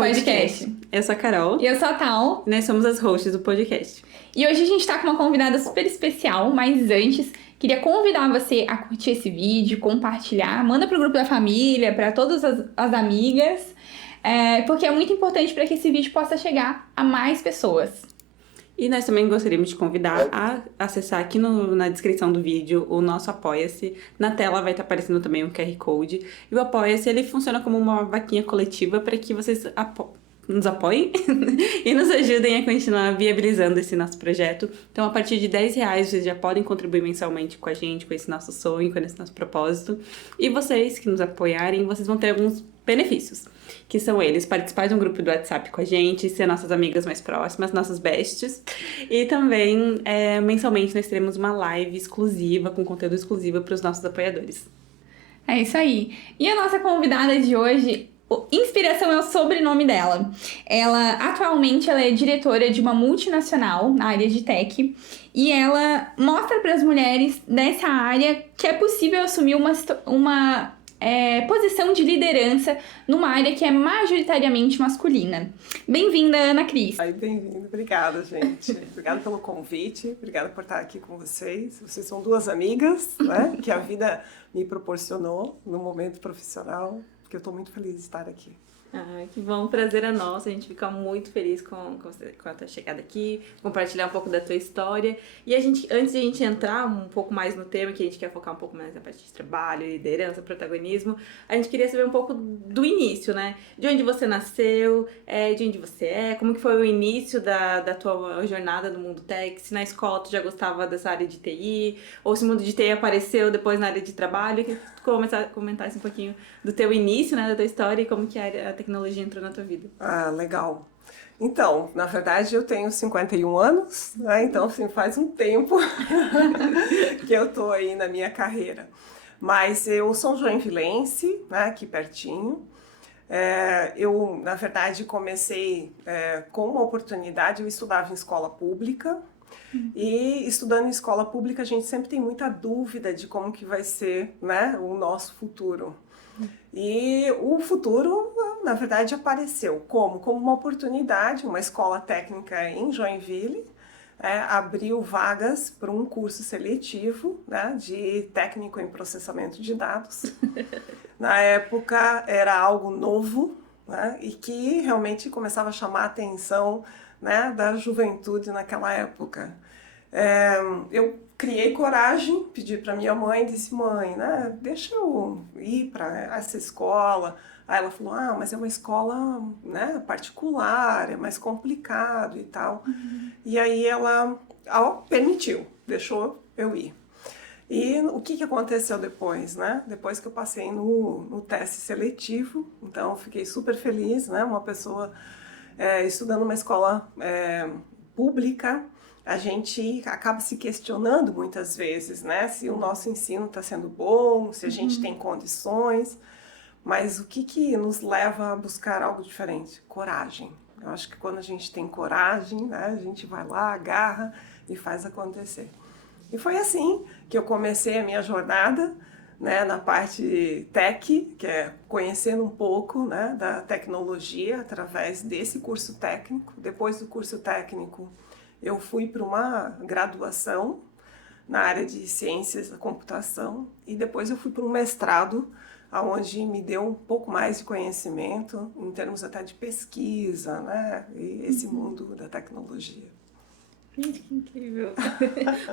Podcast. Eu sou a Carol. E eu sou a Tal. E nós somos as hosts do podcast. E hoje a gente tá com uma convidada super especial, mas antes, queria convidar você a curtir esse vídeo, compartilhar, manda pro grupo da família, para todas as amigas, porque é muito importante para que esse vídeo possa chegar a mais pessoas. E nós também gostaríamos de convidar a acessar aqui na descrição do vídeo o nosso Apoia-se. Na tela vai estar aparecendo também um QR Code. E o Apoia-se, ele funciona como uma vaquinha coletiva para que vocês nos apoiem e nos ajudem a continuar viabilizando esse nosso projeto. Então, a partir de R$10, vocês já podem contribuir mensalmente com a gente, com esse nosso sonho, com esse nosso propósito. E vocês que nos apoiarem, vocês vão ter alguns benefícios, que são eles: participar de um grupo do WhatsApp com a gente, ser nossas amigas mais próximas, nossas besties. E também, mensalmente, nós teremos uma live exclusiva, com conteúdo exclusivo para os nossos apoiadores. É isso aí. E a nossa convidada de hoje, inspiração é o sobrenome dela. Atualmente, ela é diretora de uma multinacional na área de tech. E ela mostra para as mulheres dessa área que é possível assumir uma posição de liderança numa área que é majoritariamente masculina. Bem-vinda, Ana Cris. Ai, bem-vinda. Obrigada, gente. Obrigada pelo convite. Obrigada por estar aqui com vocês. Vocês são duas amigas, né, que a vida me proporcionou no momento profissional, porque eu estou muito feliz de estar aqui. Ai, que bom, prazer é nosso, a gente fica muito feliz com a tua chegada aqui, compartilhar um pouco da tua história. E antes de a gente entrar um pouco mais no tema, que a gente quer focar um pouco mais na parte de trabalho, liderança, protagonismo, a gente queria saber um pouco do início, né? De onde você nasceu, de onde você é, como que foi o início da tua jornada no mundo tech, se na escola tu já gostava dessa área de TI, ou se o mundo de TI apareceu depois na área de trabalho. Que tu comentasse um pouquinho do teu início, né, da tua história, e como que a tecnologia entrou na tua vida. Ah, legal. Então, na verdade, eu tenho 51 anos, né? Então, assim, faz um tempo que eu tô aí na minha carreira. Mas eu sou joinvilense, né, aqui pertinho. Eu, na verdade, comecei com uma oportunidade. Eu estudava em escola pública. E estudando em escola pública, a gente sempre tem muita dúvida de como que vai ser, né, o nosso futuro. E o futuro, na verdade, apareceu como uma oportunidade. Uma escola técnica em Joinville abriu vagas para um curso seletivo, né, de técnico em processamento de dados. Na época era algo novo, né, e que realmente começava a chamar a atenção, né, da juventude naquela época. Eu criei coragem, pedi para minha mãe, disse: mãe, né, deixa eu ir para essa escola. Aí ela falou: ah, mas é uma escola, né, particular, é mais complicado e tal. E aí ela permitiu, deixou eu ir. E o que aconteceu depois, né? Depois que eu passei no teste seletivo, então eu fiquei super feliz, né, uma pessoa estudando numa escola pública, a gente acaba se questionando muitas vezes, né, se o nosso ensino está sendo bom, se a gente tem condições, mas o que nos leva a buscar algo diferente? Coragem. Eu acho que quando a gente tem coragem, né, a gente vai lá, agarra e faz acontecer. E foi assim que eu comecei a minha jornada, né, na parte tech, que é conhecendo um pouco, né, da tecnologia através desse curso técnico. Depois do curso técnico, eu fui para uma graduação na área de ciências da computação e depois eu fui para um mestrado, onde me deu um pouco mais de conhecimento em termos até de pesquisa, né, e esse mundo da tecnologia. Gente, que incrível!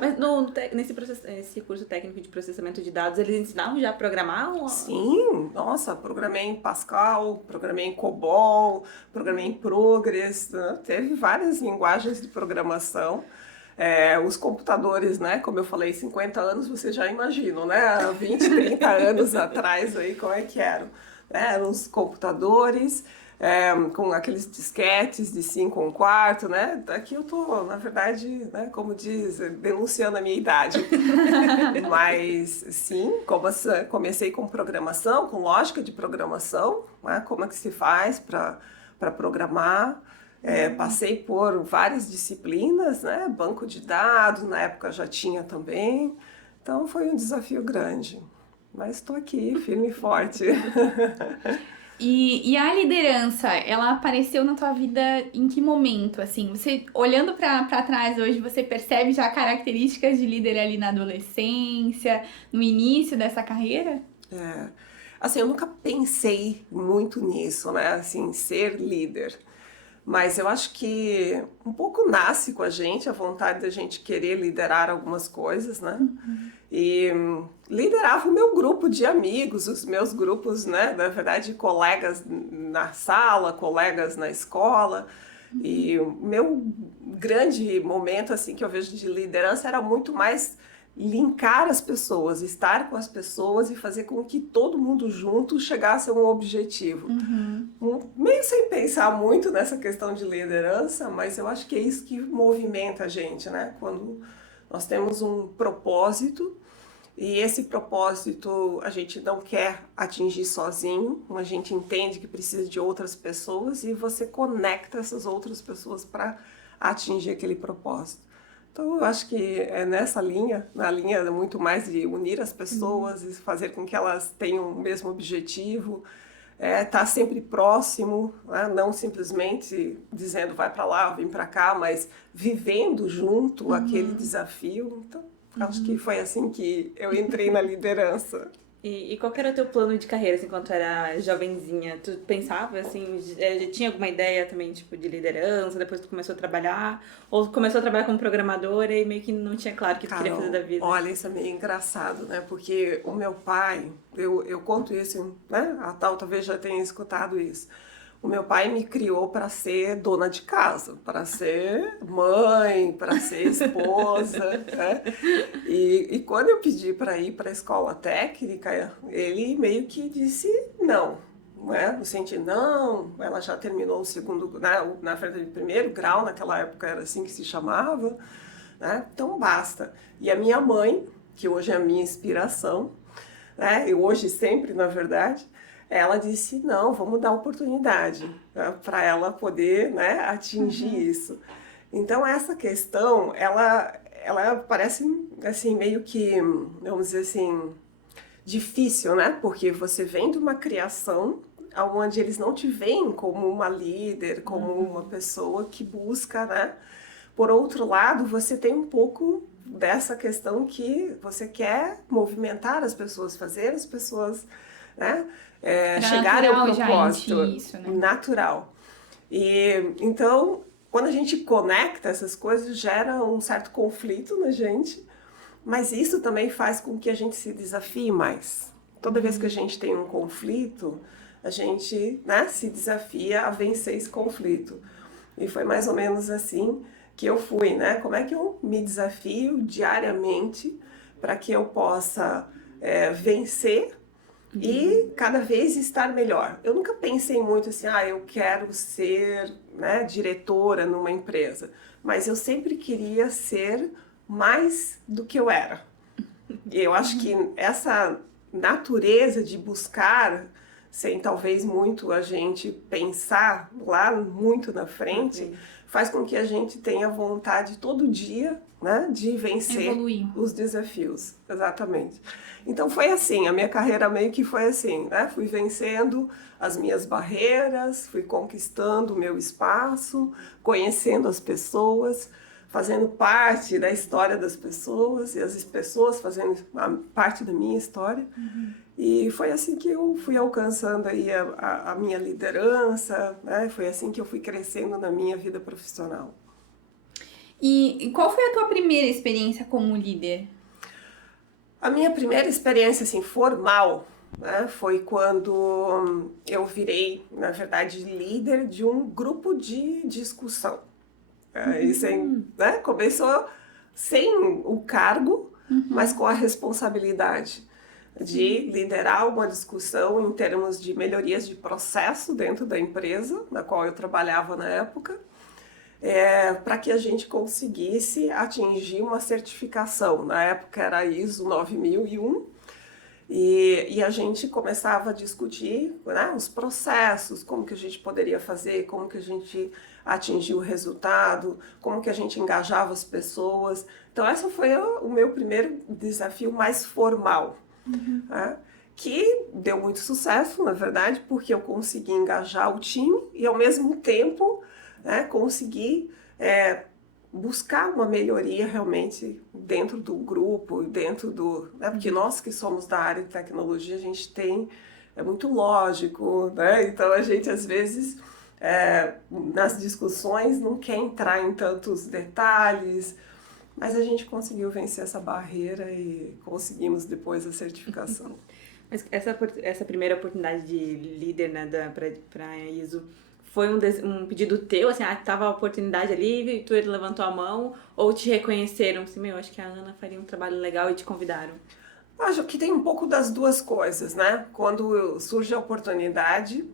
Mas nesse curso técnico de processamento de dados, eles ensinavam já a programar? Ou... Sim, nossa, programei em Pascal, programei em COBOL, programei em Progress, né? Teve várias linguagens de programação. Os computadores, né, como eu falei, 50 anos, vocês já imaginam, né, há 20, 30 anos atrás, aí, como é que eram? Eram os computadores... com aqueles disquetes de 5 1/4, né? Aqui eu tô, na verdade, né, como diz, denunciando a minha idade. Mas, sim, comecei com programação, com lógica de programação, né? Como é que se faz para programar. Passei por várias disciplinas, né? Banco de dados, na época já tinha também. Então, foi um desafio grande. Mas estou aqui, firme e forte. E a liderança, ela apareceu na tua vida em que momento, assim? Você, olhando pra trás hoje, você percebe já características de líder ali na adolescência, no início dessa carreira? É, assim, eu nunca pensei muito nisso, né? Assim, ser líder. Mas eu acho que um pouco nasce com a gente a vontade da gente querer liderar algumas coisas, né? E liderava o meu grupo de amigos, os meus grupos, né? Na verdade, colegas na sala, colegas na escola. E o meu grande momento, assim, que eu vejo de liderança era muito mais linkar as pessoas, estar com as pessoas e fazer com que todo mundo junto chegasse a um objetivo. Meio sem pensar muito nessa questão de liderança, mas eu acho que é isso que movimenta a gente, né? Quando nós temos um propósito e esse propósito a gente não quer atingir sozinho, a gente entende que precisa de outras pessoas e você conecta essas outras pessoas para atingir aquele propósito. Então, eu acho que é nessa linha, na linha muito mais de unir as pessoas e fazer com que elas tenham o mesmo objetivo, estar sempre próximo, né? Não simplesmente dizendo vai para lá, vem para cá, mas vivendo junto aquele desafio. Então, acho que foi assim que eu entrei na liderança. E qual que era o teu plano de carreira, assim, enquanto era jovenzinha? Tu pensava, assim, já tinha alguma ideia também, tipo, de liderança, depois tu começou a trabalhar? Ou começou a trabalhar como programadora e meio que não tinha claro o que tu queria fazer da vida? Olha, isso é meio engraçado, né? Porque o meu pai, eu conto isso, né? A Tal talvez já tenha escutado isso. O meu pai me criou para ser dona de casa, para ser mãe, para ser esposa, né? E quando eu pedi para ir para a escola técnica, ele meio que disse não, né? No sentido, não, ela já terminou o segundo, né? Na verdade, o primeiro grau, naquela época era assim que se chamava, né? Então basta. E a minha mãe, que hoje é a minha inspiração, né? E hoje sempre, na verdade, ela disse, não, vamos dar oportunidade, né, para ela poder, né, atingir isso. Então, essa questão, ela parece, assim, meio que, vamos dizer assim, difícil, né? Porque você vem de uma criação onde eles não te veem como uma líder, como uma pessoa que busca, né? Por outro lado, você tem um pouco dessa questão que você quer movimentar as pessoas, fazer as pessoas, né? Chegar ao propósito isso, né? natural. E então, quando a gente conecta essas coisas, gera um certo conflito na gente, mas isso também faz com que a gente se desafie mais. Toda vez que a gente tem um conflito, a gente, né, se desafia a vencer esse conflito. E foi mais ou menos assim que eu fui, né? Como é que eu me desafio diariamente para que eu possa vencer e cada vez estar melhor. Eu nunca pensei muito assim, eu quero ser, né, diretora numa empresa, mas eu sempre queria ser mais do que eu era. E eu acho que essa natureza de buscar, sem talvez muito a gente pensar lá muito na frente, faz com que a gente tenha vontade todo dia, né, de vencer os desafios. Exatamente. Então foi assim, a minha carreira meio que foi assim, né? Fui vencendo as minhas barreiras, fui conquistando o meu espaço, conhecendo as pessoas, fazendo parte da história das pessoas e as pessoas fazendo parte da minha história. E foi assim que eu fui alcançando aí a minha liderança, né? Foi assim que eu fui crescendo na minha vida profissional. E qual foi a tua primeira experiência como líder? A minha primeira experiência assim, formal, né, foi quando eu virei, na verdade, líder de um grupo de discussão. Isso aí, né, começou sem o cargo, mas com a responsabilidade de liderar uma discussão em termos de melhorias de processo dentro da empresa na qual eu trabalhava na época, para que a gente conseguisse atingir uma certificação. Na época era ISO 9001, e a gente começava a discutir, né, os processos, como que a gente poderia fazer, como que a gente atingia o resultado, como que a gente engajava as pessoas. Então esse foi o meu primeiro desafio mais formal. Né? que deu muito sucesso, na verdade, porque eu consegui engajar o time e, ao mesmo tempo, né, consegui buscar uma melhoria realmente dentro do grupo, dentro do... Né, porque nós que somos da área de tecnologia, a gente tem... É muito lógico, né? Então a gente, às vezes, nas discussões, não quer entrar em tantos detalhes, mas a gente conseguiu vencer essa barreira e conseguimos depois a certificação. Mas essa primeira oportunidade de líder, né, para a ISO, foi um pedido teu, assim, tava a oportunidade ali, tu levantou a mão, ou te reconheceram, assim, meu, acho que a Ana faria um trabalho legal e te convidaram? Acho que tem um pouco das duas coisas, né? Quando surge a oportunidade,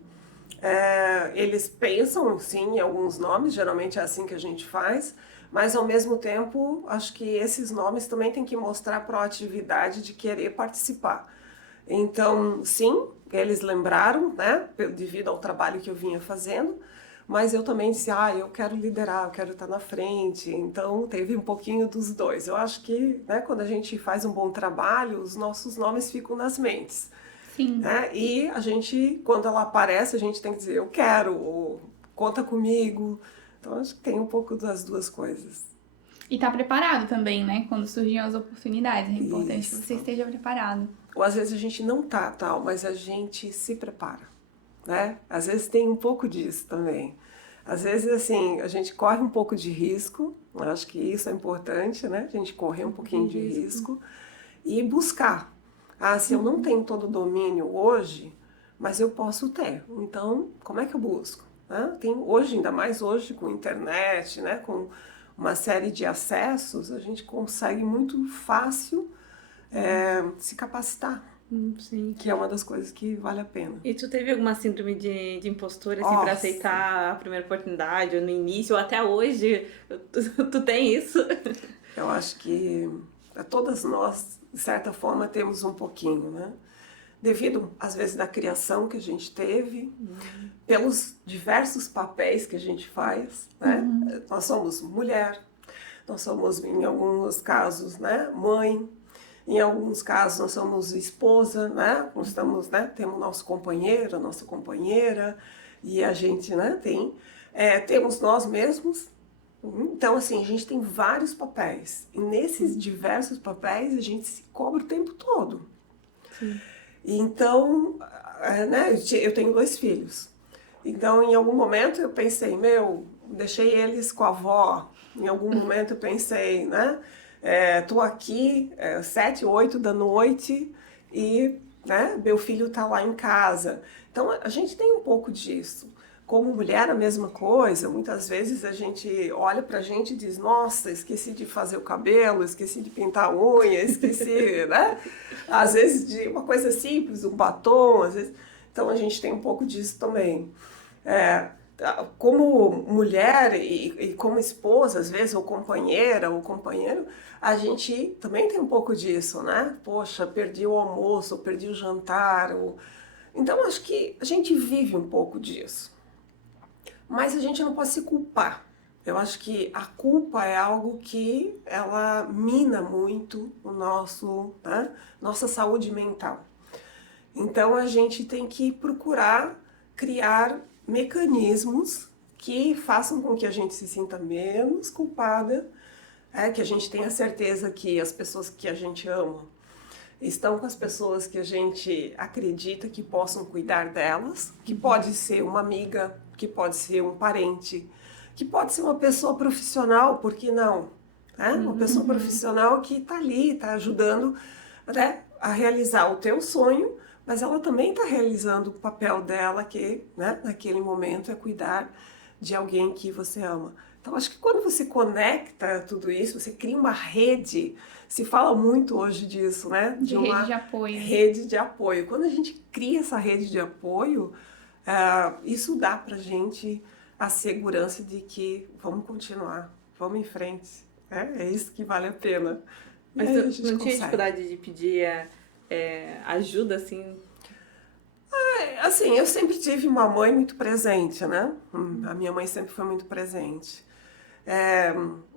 eles pensam, sim, em alguns nomes, geralmente é assim que a gente faz, mas ao mesmo tempo, acho que esses nomes também têm que mostrar proatividade de querer participar. Então, sim, eles lembraram, né, devido ao trabalho que eu vinha fazendo, mas eu também disse, eu quero liderar, eu quero estar na frente. Então, teve um pouquinho dos dois. Eu acho que, né, quando a gente faz um bom trabalho, os nossos nomes ficam nas mentes. Sim. Né? E a gente, quando ela aparece, a gente tem que dizer, eu quero, ou conta comigo. Então, acho que tem um pouco das duas coisas. E tá preparado também, né? Quando surgem as oportunidades. É importante Isso. que você esteja preparado. Ou às vezes a gente não tá tal, mas a gente se prepara, né? Às vezes tem um pouco disso também. Às vezes, assim, a gente corre um pouco de risco, eu acho que isso é importante, né? A gente correr um pouquinho de risco e buscar. Se eu não tenho todo o domínio hoje, mas eu posso ter. Então, como é que eu busco? Tem, hoje, ainda mais hoje, com internet, né? Com uma série de acessos, a gente consegue muito fácil se capacitar. Sim. Que é uma das coisas que vale a pena. E tu teve alguma síndrome de impostora, assim, pra aceitar a primeira oportunidade, ou no início, ou até hoje? Tu tem isso? Eu acho que todas nós, de certa forma, temos um pouquinho, né? Devido, às vezes, da criação que a gente teve, pelos diversos papéis que a gente faz, né? Nós somos mulher, nós somos, em alguns casos, né, mãe, em alguns casos nós somos esposa, né? Nós estamos, né? Temos nosso companheiro, a nossa companheira, e a gente, né, temos nós mesmos. Então, assim, a gente tem vários papéis. E nesses diversos papéis a gente se cobra o tempo todo. Sim. Então, né, eu tenho 2 filhos. Então, em algum momento eu pensei, deixei eles com a avó. Em algum momento eu pensei, né? Tô aqui 7, 8 da noite e, né, meu filho tá lá em casa. Então a gente tem um pouco disso. Como mulher, a mesma coisa. Muitas vezes a gente olha pra gente e diz, nossa, esqueci de fazer o cabelo, esqueci de pintar a unha, esqueci, né? Às vezes de uma coisa simples, um batom, às vezes... Então a gente tem um pouco disso também. Como mulher e como esposa, às vezes, ou companheira ou companheiro, a gente também tem um pouco disso, né? Poxa, perdi o almoço, perdi o jantar. Então, acho que a gente vive um pouco disso. Mas a gente não pode se culpar. Eu acho que a culpa é algo que ela mina muito nossa saúde mental. Então, a gente tem que procurar criar mecanismos que façam com que a gente se sinta menos culpada, que a gente tenha certeza que as pessoas que a gente ama estão com as pessoas que a gente acredita que possam cuidar delas, que pode ser uma amiga, que pode ser um parente, que pode ser uma pessoa profissional, por que não? Uma pessoa profissional que está ali, está ajudando, né, a realizar o teu sonho, mas ela também está realizando o papel dela, que, né, naquele momento é cuidar de alguém que você ama. Então, acho que quando você conecta tudo isso, você cria uma rede, se fala muito hoje disso, né? De uma rede de apoio. Rede de apoio. Quando a gente cria essa rede de apoio, isso dá pra gente a segurança de que vamos continuar, vamos em frente. É isso que vale a pena. Mas tu não tinha dificuldade de pedir ajuda, assim? Assim, eu sempre tive uma mãe muito presente, né? A minha mãe sempre foi muito presente.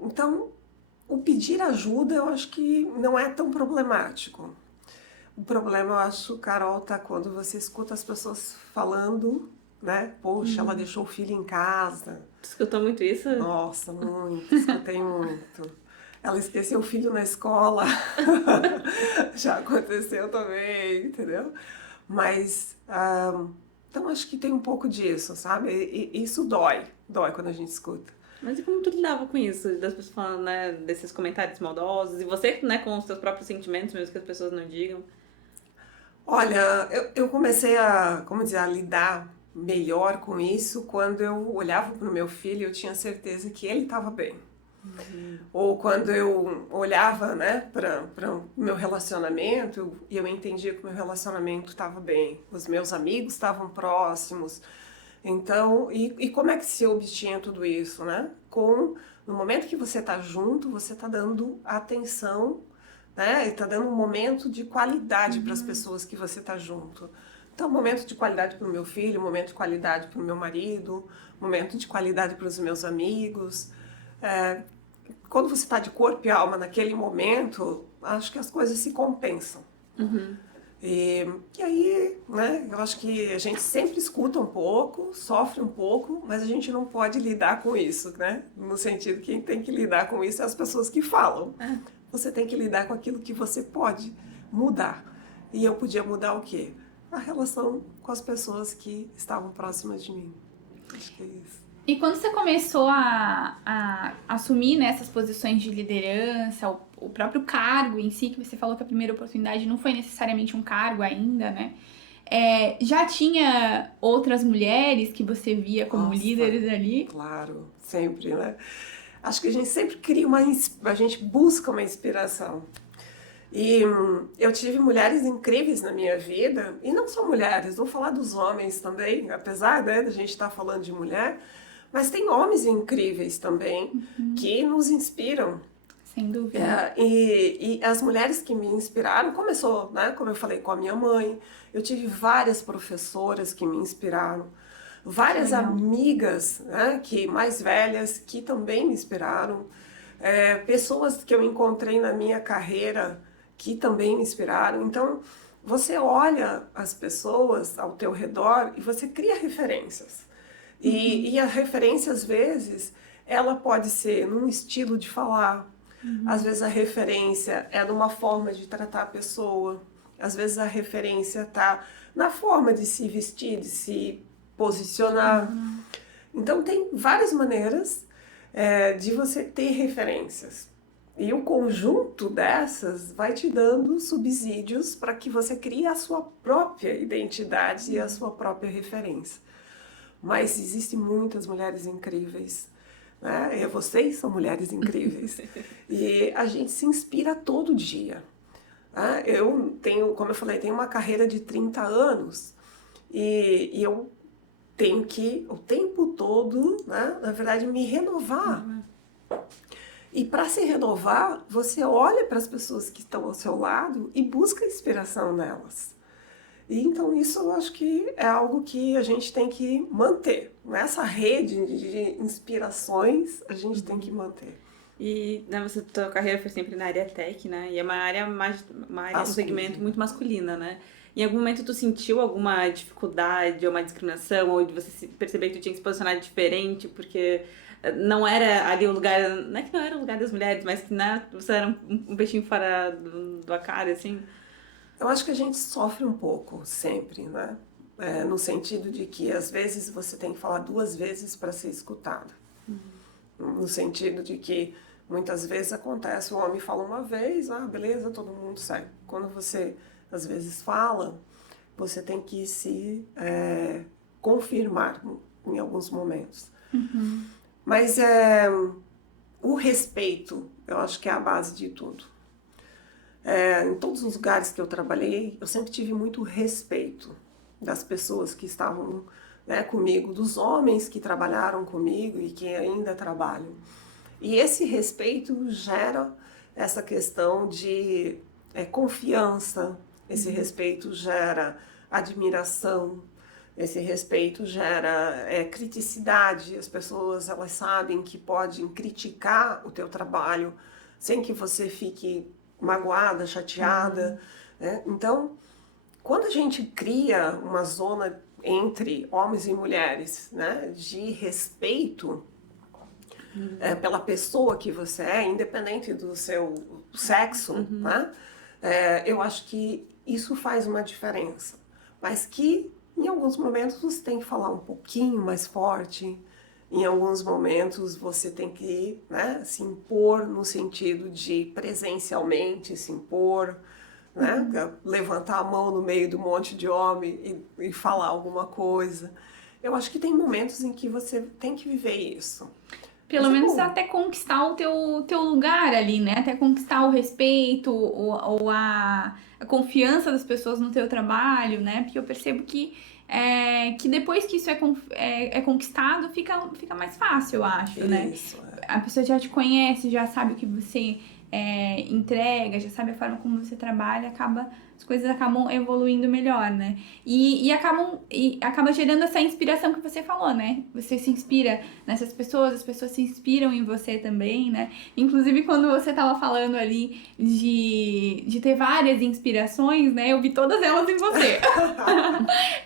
Então, o pedir ajuda eu acho que não é tão problemático. O problema, eu acho, Carol, tá quando você escuta as pessoas falando, né? Poxa, ela deixou o filho em casa. Tu escutou muito isso? Nossa, muito, escutei muito. Ela esqueceu o filho na escola. Já aconteceu também, entendeu? Mas, então acho que tem um pouco disso, sabe? E isso dói quando a gente escuta. Mas e como tu lidava com isso? Das pessoas falando, né, desses comentários maldosos? E você, né, com os seus próprios sentimentos, mesmo que as pessoas não digam? Olha, eu comecei a, como dizer, a lidar melhor com isso quando eu olhava para o meu filho e eu tinha certeza que ele estava bem. Ou quando eu olhava, né, para o meu relacionamento e eu entendia que o meu relacionamento estava bem, os meus amigos estavam próximos. Então, e como é que se obtinha tudo isso, né? No momento que você está junto, você está dando atenção, né? Está dando um momento de qualidade para as pessoas que você está junto. Então, momento de qualidade para o meu filho, momento de qualidade para o meu marido, momento de qualidade para os meus amigos. Quando você está de corpo e alma naquele momento, acho que as coisas se compensam. E aí, né, eu acho que a gente sempre escuta um pouco, sofre um pouco, mas a gente não pode lidar com isso, né? No sentido que quem tem que lidar com isso é as pessoas que falam. Você tem que lidar com aquilo que você pode mudar. E eu podia mudar o quê? A relação com as pessoas que estavam próximas de mim. Acho que é isso. E quando você começou a assumir, né, essas posições de liderança, o próprio cargo em si, que você falou que a primeira oportunidade não foi necessariamente um cargo ainda, né? Já tinha outras mulheres que você via como Nossa, líderes ali? Claro, sempre, né? Acho que a gente sempre cria a gente busca uma inspiração. E eu tive mulheres incríveis na minha vida, e não só mulheres, vou falar dos homens também, apesar, né, da gente estar falando de mulher, mas tem homens incríveis também que nos inspiram. Sem dúvida. E as mulheres que me inspiraram, começou, né, como eu falei, com a minha mãe, eu tive várias professoras que me inspiraram, várias amigas, né, mais velhas que também me inspiraram, pessoas que eu encontrei na minha carreira que também me inspiraram. Então, você olha as pessoas ao teu redor e você cria referências. E a referência, às vezes, ela pode ser num estilo de falar, às vezes a referência é numa forma de tratar a pessoa, às vezes a referência está na forma de se vestir, de se posicionar. Então, tem várias maneiras de você ter referências. E o conjunto dessas vai te dando subsídios para que você crie a sua própria identidade e a sua própria referência. Mas existem muitas mulheres incríveis, né? E vocês são mulheres incríveis. E a gente se inspira todo dia. Né? Eu tenho, como eu falei, tenho uma carreira de 30 anos e eu tenho que, o tempo todo, né, na verdade, me renovar. E para se renovar, você olha para as pessoas que estão ao seu lado e busca inspiração nelas. E então isso eu acho que é algo que a gente tem que manter. Essa rede de inspirações a gente tem que manter. E, né, tua carreira foi sempre na área tech, né? E é uma área um segmento muito masculina, né? Em algum momento tu sentiu alguma dificuldade ou uma discriminação, ou de você perceber que tu tinha que se posicionar diferente, porque não era ali o lugar, não é que não era o lugar das mulheres, mas que, né, você era um peixinho fora do aquário, assim? Eu acho que a gente sofre um pouco sempre, né? No sentido de que às vezes você tem que falar 2 vezes para ser escutado. No sentido de que muitas vezes acontece, o homem fala uma vez, beleza, todo mundo segue. Quando você às vezes fala, você tem que se confirmar em alguns momentos. Mas o respeito, eu acho que é a base de tudo. Em todos os lugares que eu trabalhei, eu sempre tive muito respeito das pessoas que estavam, né, comigo, dos homens que trabalharam comigo e que ainda trabalham. E esse respeito gera essa questão de confiança, esse respeito gera admiração, esse respeito gera criticidade. As pessoas, elas sabem que podem criticar o teu trabalho sem que você fique magoada, chateada, né? Então, quando a gente cria uma zona entre homens e mulheres, né, de respeito pela pessoa que você é, independente do seu sexo, né, eu acho que isso faz uma diferença. Mas que, em alguns momentos, você tem que falar um pouquinho mais forte, em alguns momentos você tem que, né, se impor no sentido de presencialmente se impor, né, levantar a mão no meio do monte de homem e falar alguma coisa. Eu acho que tem momentos em que você tem que viver isso. Pelo Mas é menos bom. até conquistar o teu lugar ali, né? Até conquistar o respeito ou a confiança das pessoas no teu trabalho, né? Porque eu percebo que depois que isso é conquistado, fica mais fácil, eu acho, né? Isso, A pessoa já te conhece, já sabe o que você entrega, já sabe a forma como você trabalha, as coisas acabam evoluindo melhor, né? E acaba gerando essa inspiração que você falou, né? Você se inspira nessas pessoas, as pessoas se inspiram em você também, né? Inclusive, quando você tava falando ali de ter várias inspirações, né? Eu vi todas elas em você.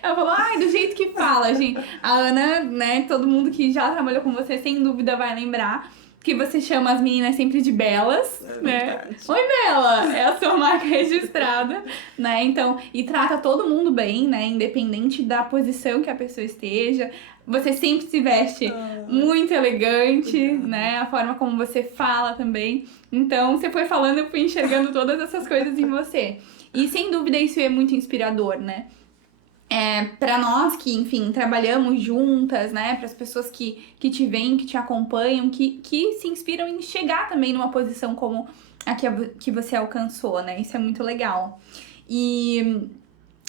Ela falou, ai, do jeito que fala, gente. A Ana, né? Todo mundo que já trabalhou com você, sem dúvida, vai lembrar que você chama as meninas sempre de belas, né? verdade. Oi, Bela! É a sua marca registrada, né? Então, e trata todo mundo bem, né? Independente da posição que a pessoa esteja. Você sempre se veste muito elegante, né? A forma como você fala também. Então, você foi falando, eu fui enxergando todas essas coisas em você. E sem dúvida isso é muito inspirador, né? Para nós que, enfim, trabalhamos juntas, né? Para as pessoas que te veem, que te acompanham, que se inspiram em chegar também numa posição como a que você alcançou, né? Isso é muito legal. E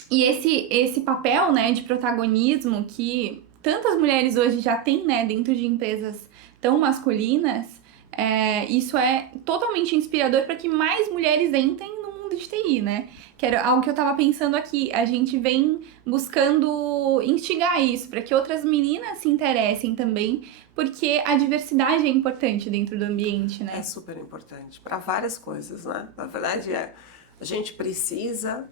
esse papel, né, de protagonismo que tantas mulheres hoje já têm, né, dentro de empresas tão masculinas, isso é totalmente inspirador para que mais mulheres entrem no mundo de TI, né? Que era algo que eu tava pensando aqui. A gente vem buscando instigar isso, para que outras meninas se interessem também, porque a diversidade é importante dentro do ambiente, né? É super importante para várias coisas, né? Na verdade, a gente precisa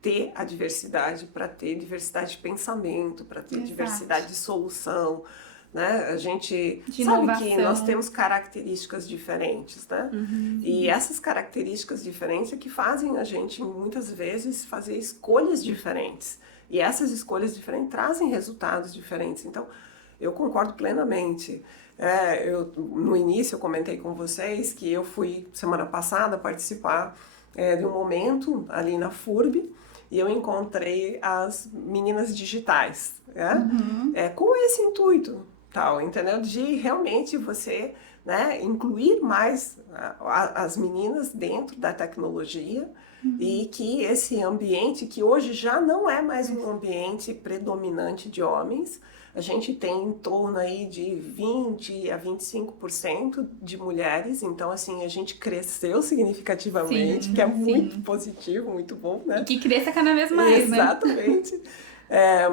ter a diversidade para ter diversidade de pensamento, para ter Exato. diversidade de solução, né? A gente De sabe inovação. que nós temos características diferentes, né? E essas características diferentes é que fazem a gente, muitas vezes, fazer escolhas diferentes. E essas escolhas diferentes trazem resultados diferentes. Então, eu concordo plenamente. No início eu comentei com vocês que eu fui, semana passada, participar de um momento ali na FURB, e eu encontrei as meninas digitais, né? Com esse intuito, tal, entendeu? De realmente você, né, incluir mais as meninas dentro da tecnologia, e que esse ambiente, que hoje já não é mais um ambiente predominante de homens, a gente tem em torno aí de 20 a 25% de mulheres, então assim, a gente cresceu significativamente, Sim, que é sim. muito positivo, muito bom, né? E que cresça cada vez mais, né? Exatamente.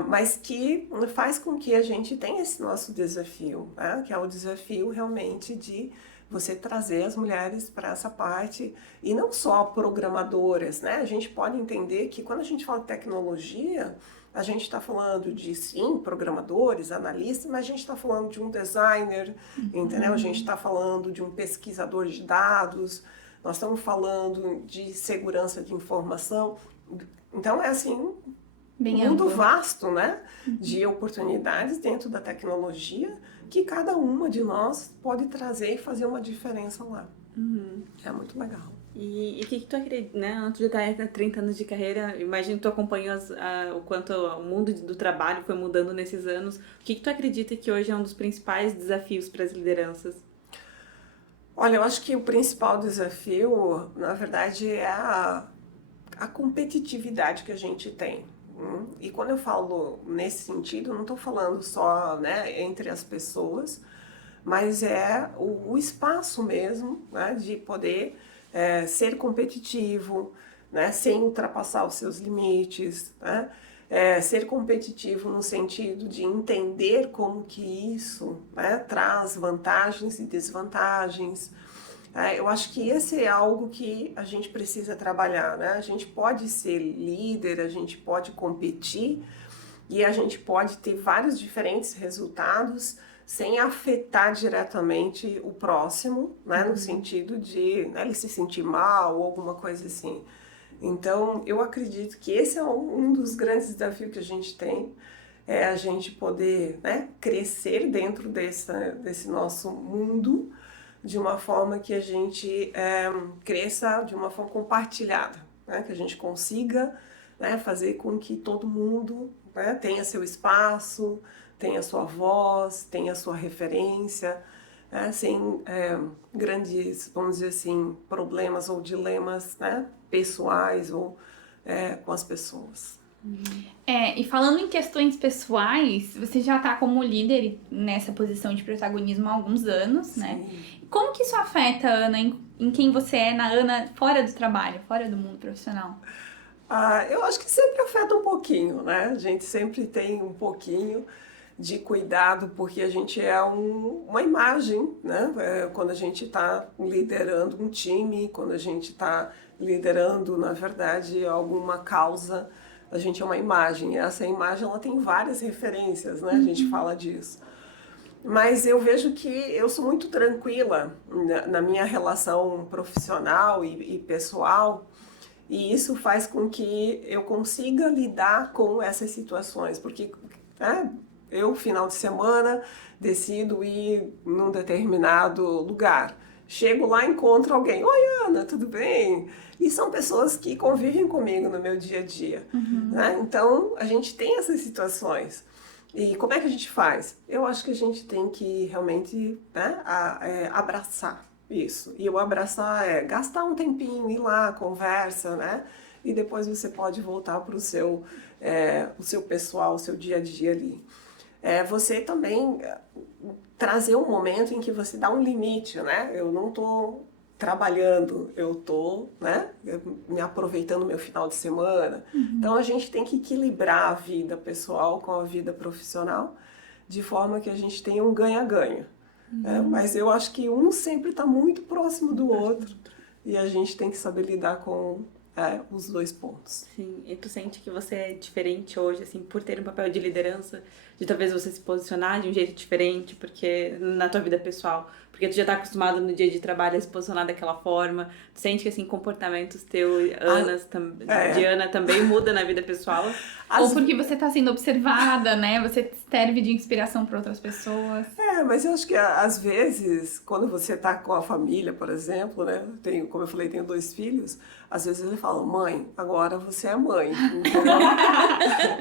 Mas que faz com que a gente tenha esse nosso desafio, né? Que é o desafio realmente de você trazer as mulheres para essa parte, e não só programadoras, né? A gente pode entender que quando a gente fala de tecnologia, a gente está falando de, sim, programadores, analistas, mas a gente está falando de um designer, entendeu? A gente está falando de um pesquisador de dados, nós estamos falando de segurança de informação. Então, é assim, Bem um mundo amplo. vasto, né? De oportunidades dentro da tecnologia que cada uma de nós pode trazer e fazer uma diferença lá. É muito legal. E o que tu acredita, né? Antes de estar há 30 anos de carreira, imagino que tu acompanhou o quanto o mundo do trabalho foi mudando nesses anos. O que tu acredita que hoje é um dos principais desafios para as lideranças? Olha, eu acho que o principal desafio, na verdade, é a competitividade que a gente tem. E quando eu falo nesse sentido, não estou falando só, né, entre as pessoas, mas é o espaço mesmo, né, de poder ser competitivo, né, sem ultrapassar os seus limites, né, ser competitivo no sentido de entender como que isso, né, traz vantagens e desvantagens. Eu acho que esse é algo que a gente precisa trabalhar, né? A gente pode ser líder, a gente pode competir e a gente pode ter vários diferentes resultados sem afetar diretamente o próximo, né? No sentido de, né, ele se sentir mal ou alguma coisa assim. Então, eu acredito que esse é um dos grandes desafios que a gente tem, é a gente poder, né, crescer dentro desse nosso mundo de uma forma que a gente cresça de uma forma compartilhada, né, que a gente consiga, né, fazer com que todo mundo, né, tenha seu espaço, tenha sua voz, tenha sua referência, sem grandes, vamos dizer assim, problemas ou dilemas, né, pessoais ou com as pessoas. E falando em questões pessoais, você já tá como líder nessa posição de protagonismo há alguns anos, né? Como que isso afeta a Ana em quem você é, na Ana, fora do trabalho, fora do mundo profissional? Eu acho que sempre afeta um pouquinho, né? A gente sempre tem um pouquinho de cuidado, porque a gente é uma imagem, né? Quando a gente está liderando um time, quando a gente está liderando, na verdade, alguma causa, a gente é uma imagem. E essa imagem, ela tem várias referências, né? A gente fala disso. Mas eu vejo que eu sou muito tranquila na minha relação profissional e pessoal, e isso faz com que eu consiga lidar com essas situações, porque eu, final de semana, decido ir num determinado lugar. Chego lá e encontro alguém. Oi, Ana, tudo bem? E são pessoas que convivem comigo no meu dia a dia. Né? Então, a gente tem essas situações. E como é que a gente faz? Eu acho que a gente tem que realmente, né, abraçar isso. E o abraçar é gastar um tempinho, ir lá, conversa, né? E depois você pode voltar para o seu pessoal, o seu dia a dia ali. Você também trazer um momento em que você dá um limite, né? Eu não estou trabalhando, eu estou, né, me aproveitando meu final de semana. Então a gente tem que equilibrar a vida pessoal com a vida profissional, de forma que a gente tenha um ganha-ganha. Mas eu acho que um sempre está muito próximo do outro e a gente tem que saber lidar com os dois pontos. Sim, e tu sente que você é diferente hoje, assim, por ter um papel de liderança, de talvez você se posicionar de um jeito diferente, porque na tua vida pessoal, porque tu já tá acostumado no dia de trabalho a se posicionar daquela forma, tu sente que, assim, comportamentos teus, de Ana também muda na vida pessoal? Ou porque você tá sendo observada, né? Você serve de inspiração para outras pessoas. Mas eu acho que às vezes, quando você tá com a família, por exemplo, né? Como eu falei, tenho 2 filhos, às vezes ele fala, mãe, agora você é mãe. Então,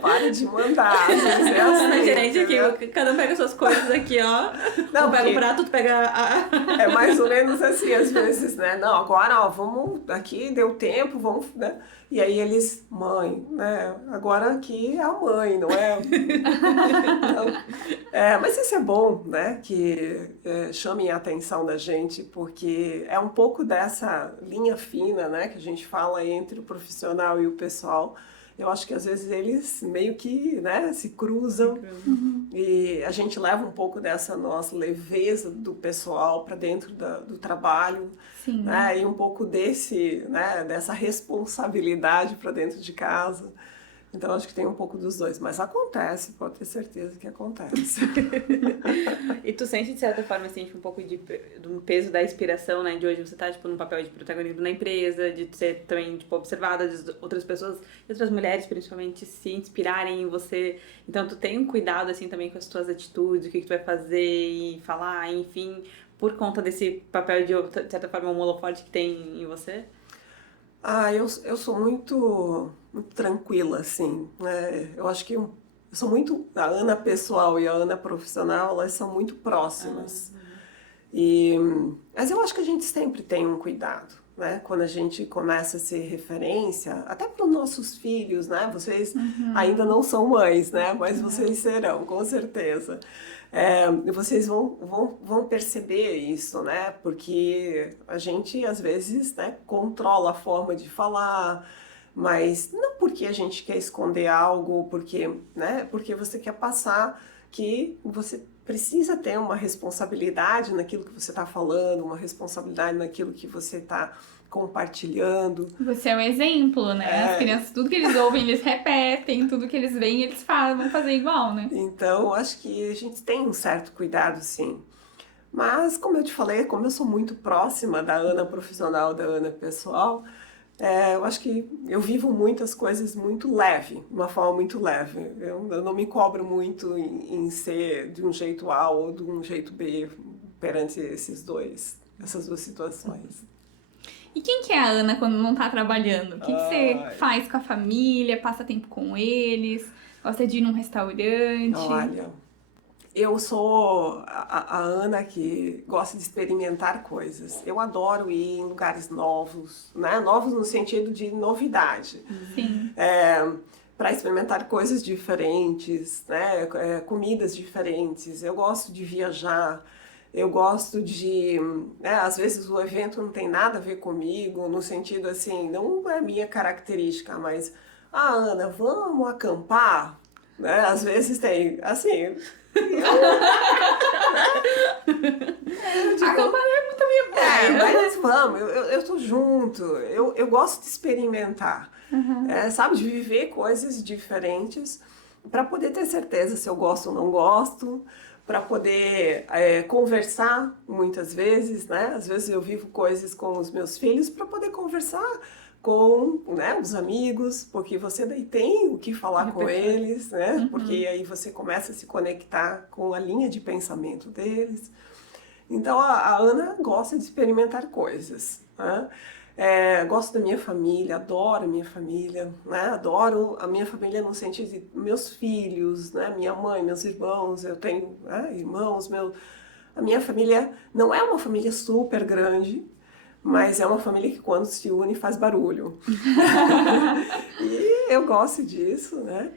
para de mandar. Às vezes é assim, gerente aqui, cada um pega suas coisas aqui, ó. Não, pega o prato, tu pega É mais ou menos assim, às vezes, né? Não, agora, ó, vamos, aqui deu tempo, vamos, né? E aí eles, mãe, né? Agora aqui é a mãe, não é? Então, mas isso é bom, né? Que chamem a atenção da gente, porque é um pouco dessa linha fina, né? Que a gente fala entre o profissional e o pessoal. Eu acho que às vezes eles meio que, né, se cruzam. E a gente leva um pouco dessa nossa leveza do pessoal para dentro do trabalho. Sim. Né, e um pouco dessa responsabilidade para dentro de casa. Então, acho que tem um pouco dos dois. Mas acontece, pode ter certeza que acontece. E tu sente, de certa forma, assim, um pouco do peso da inspiração, né? De hoje você tá, tipo, num papel de protagonismo na empresa, de ser também, tipo, observada de outras pessoas, e outras mulheres, principalmente, se inspirarem em você. Então, tu tem um cuidado, assim, também com as tuas atitudes, o que tu vai fazer e falar, enfim, por conta desse papel de certa forma, um holofote que tem em você? Eu sou muito tranquila, assim, né? Eu acho que eu sou muito... A Ana pessoal e a Ana profissional, elas são muito próximas. Mas eu acho que a gente sempre tem um cuidado, né? Quando a gente começa a ser referência, até para os nossos filhos, né? Vocês ainda não são mães, né? Mas vocês serão, com certeza. Vocês vão perceber isso, né? Porque a gente, às vezes, né, controla a forma de falar, mas não porque a gente quer esconder algo, porque você quer passar que você precisa ter uma responsabilidade naquilo que você está falando, uma responsabilidade naquilo que você está compartilhando. Você é um exemplo, né? As crianças, tudo que eles ouvem, eles repetem, tudo que eles veem, eles falam, vão fazer igual, né? Então, acho que a gente tem um certo cuidado, sim. Mas, como eu te falei, como eu sou muito próxima da Ana profissional, da Ana pessoal, eu acho que eu vivo muitas coisas muito leve, de uma forma muito leve. Eu não me cobro muito em ser de um jeito A ou de um jeito B perante essas duas situações. E quem que é a Ana quando não tá trabalhando? O que você faz com a família? Passa tempo com eles? Gosta de ir num restaurante? Olha, eu sou a Ana que gosta de experimentar coisas. Eu adoro ir em lugares novos, né? Novos no sentido de novidade. Sim. Para experimentar coisas diferentes, né? Comidas diferentes. Eu gosto de viajar. Eu gosto de... às vezes o evento não tem nada a ver comigo, no sentido assim, não é minha característica, mas... Ana, vamos acampar? Né? Às vezes tem, assim... Acampar é muito a minha praia. Mas vamos, eu tô junto. Eu gosto de experimentar, sabe? De viver coisas diferentes para poder ter certeza se eu gosto ou não gosto, para poder conversar muitas vezes, né? Às vezes eu vivo coisas com os meus filhos para poder conversar com, né, os amigos, porque você daí tem o que falar com eles, né? Porque aí você começa a se conectar com a linha de pensamento deles. Então a Ana gosta de experimentar coisas, né? Gosto da minha família, adoro a minha família, né? Adoro a minha família no sentido de meus filhos, né? Minha mãe, meus irmãos, eu tenho irmãos, a minha família não é uma família super grande, mas é uma família que quando se une faz barulho. E eu gosto disso, né?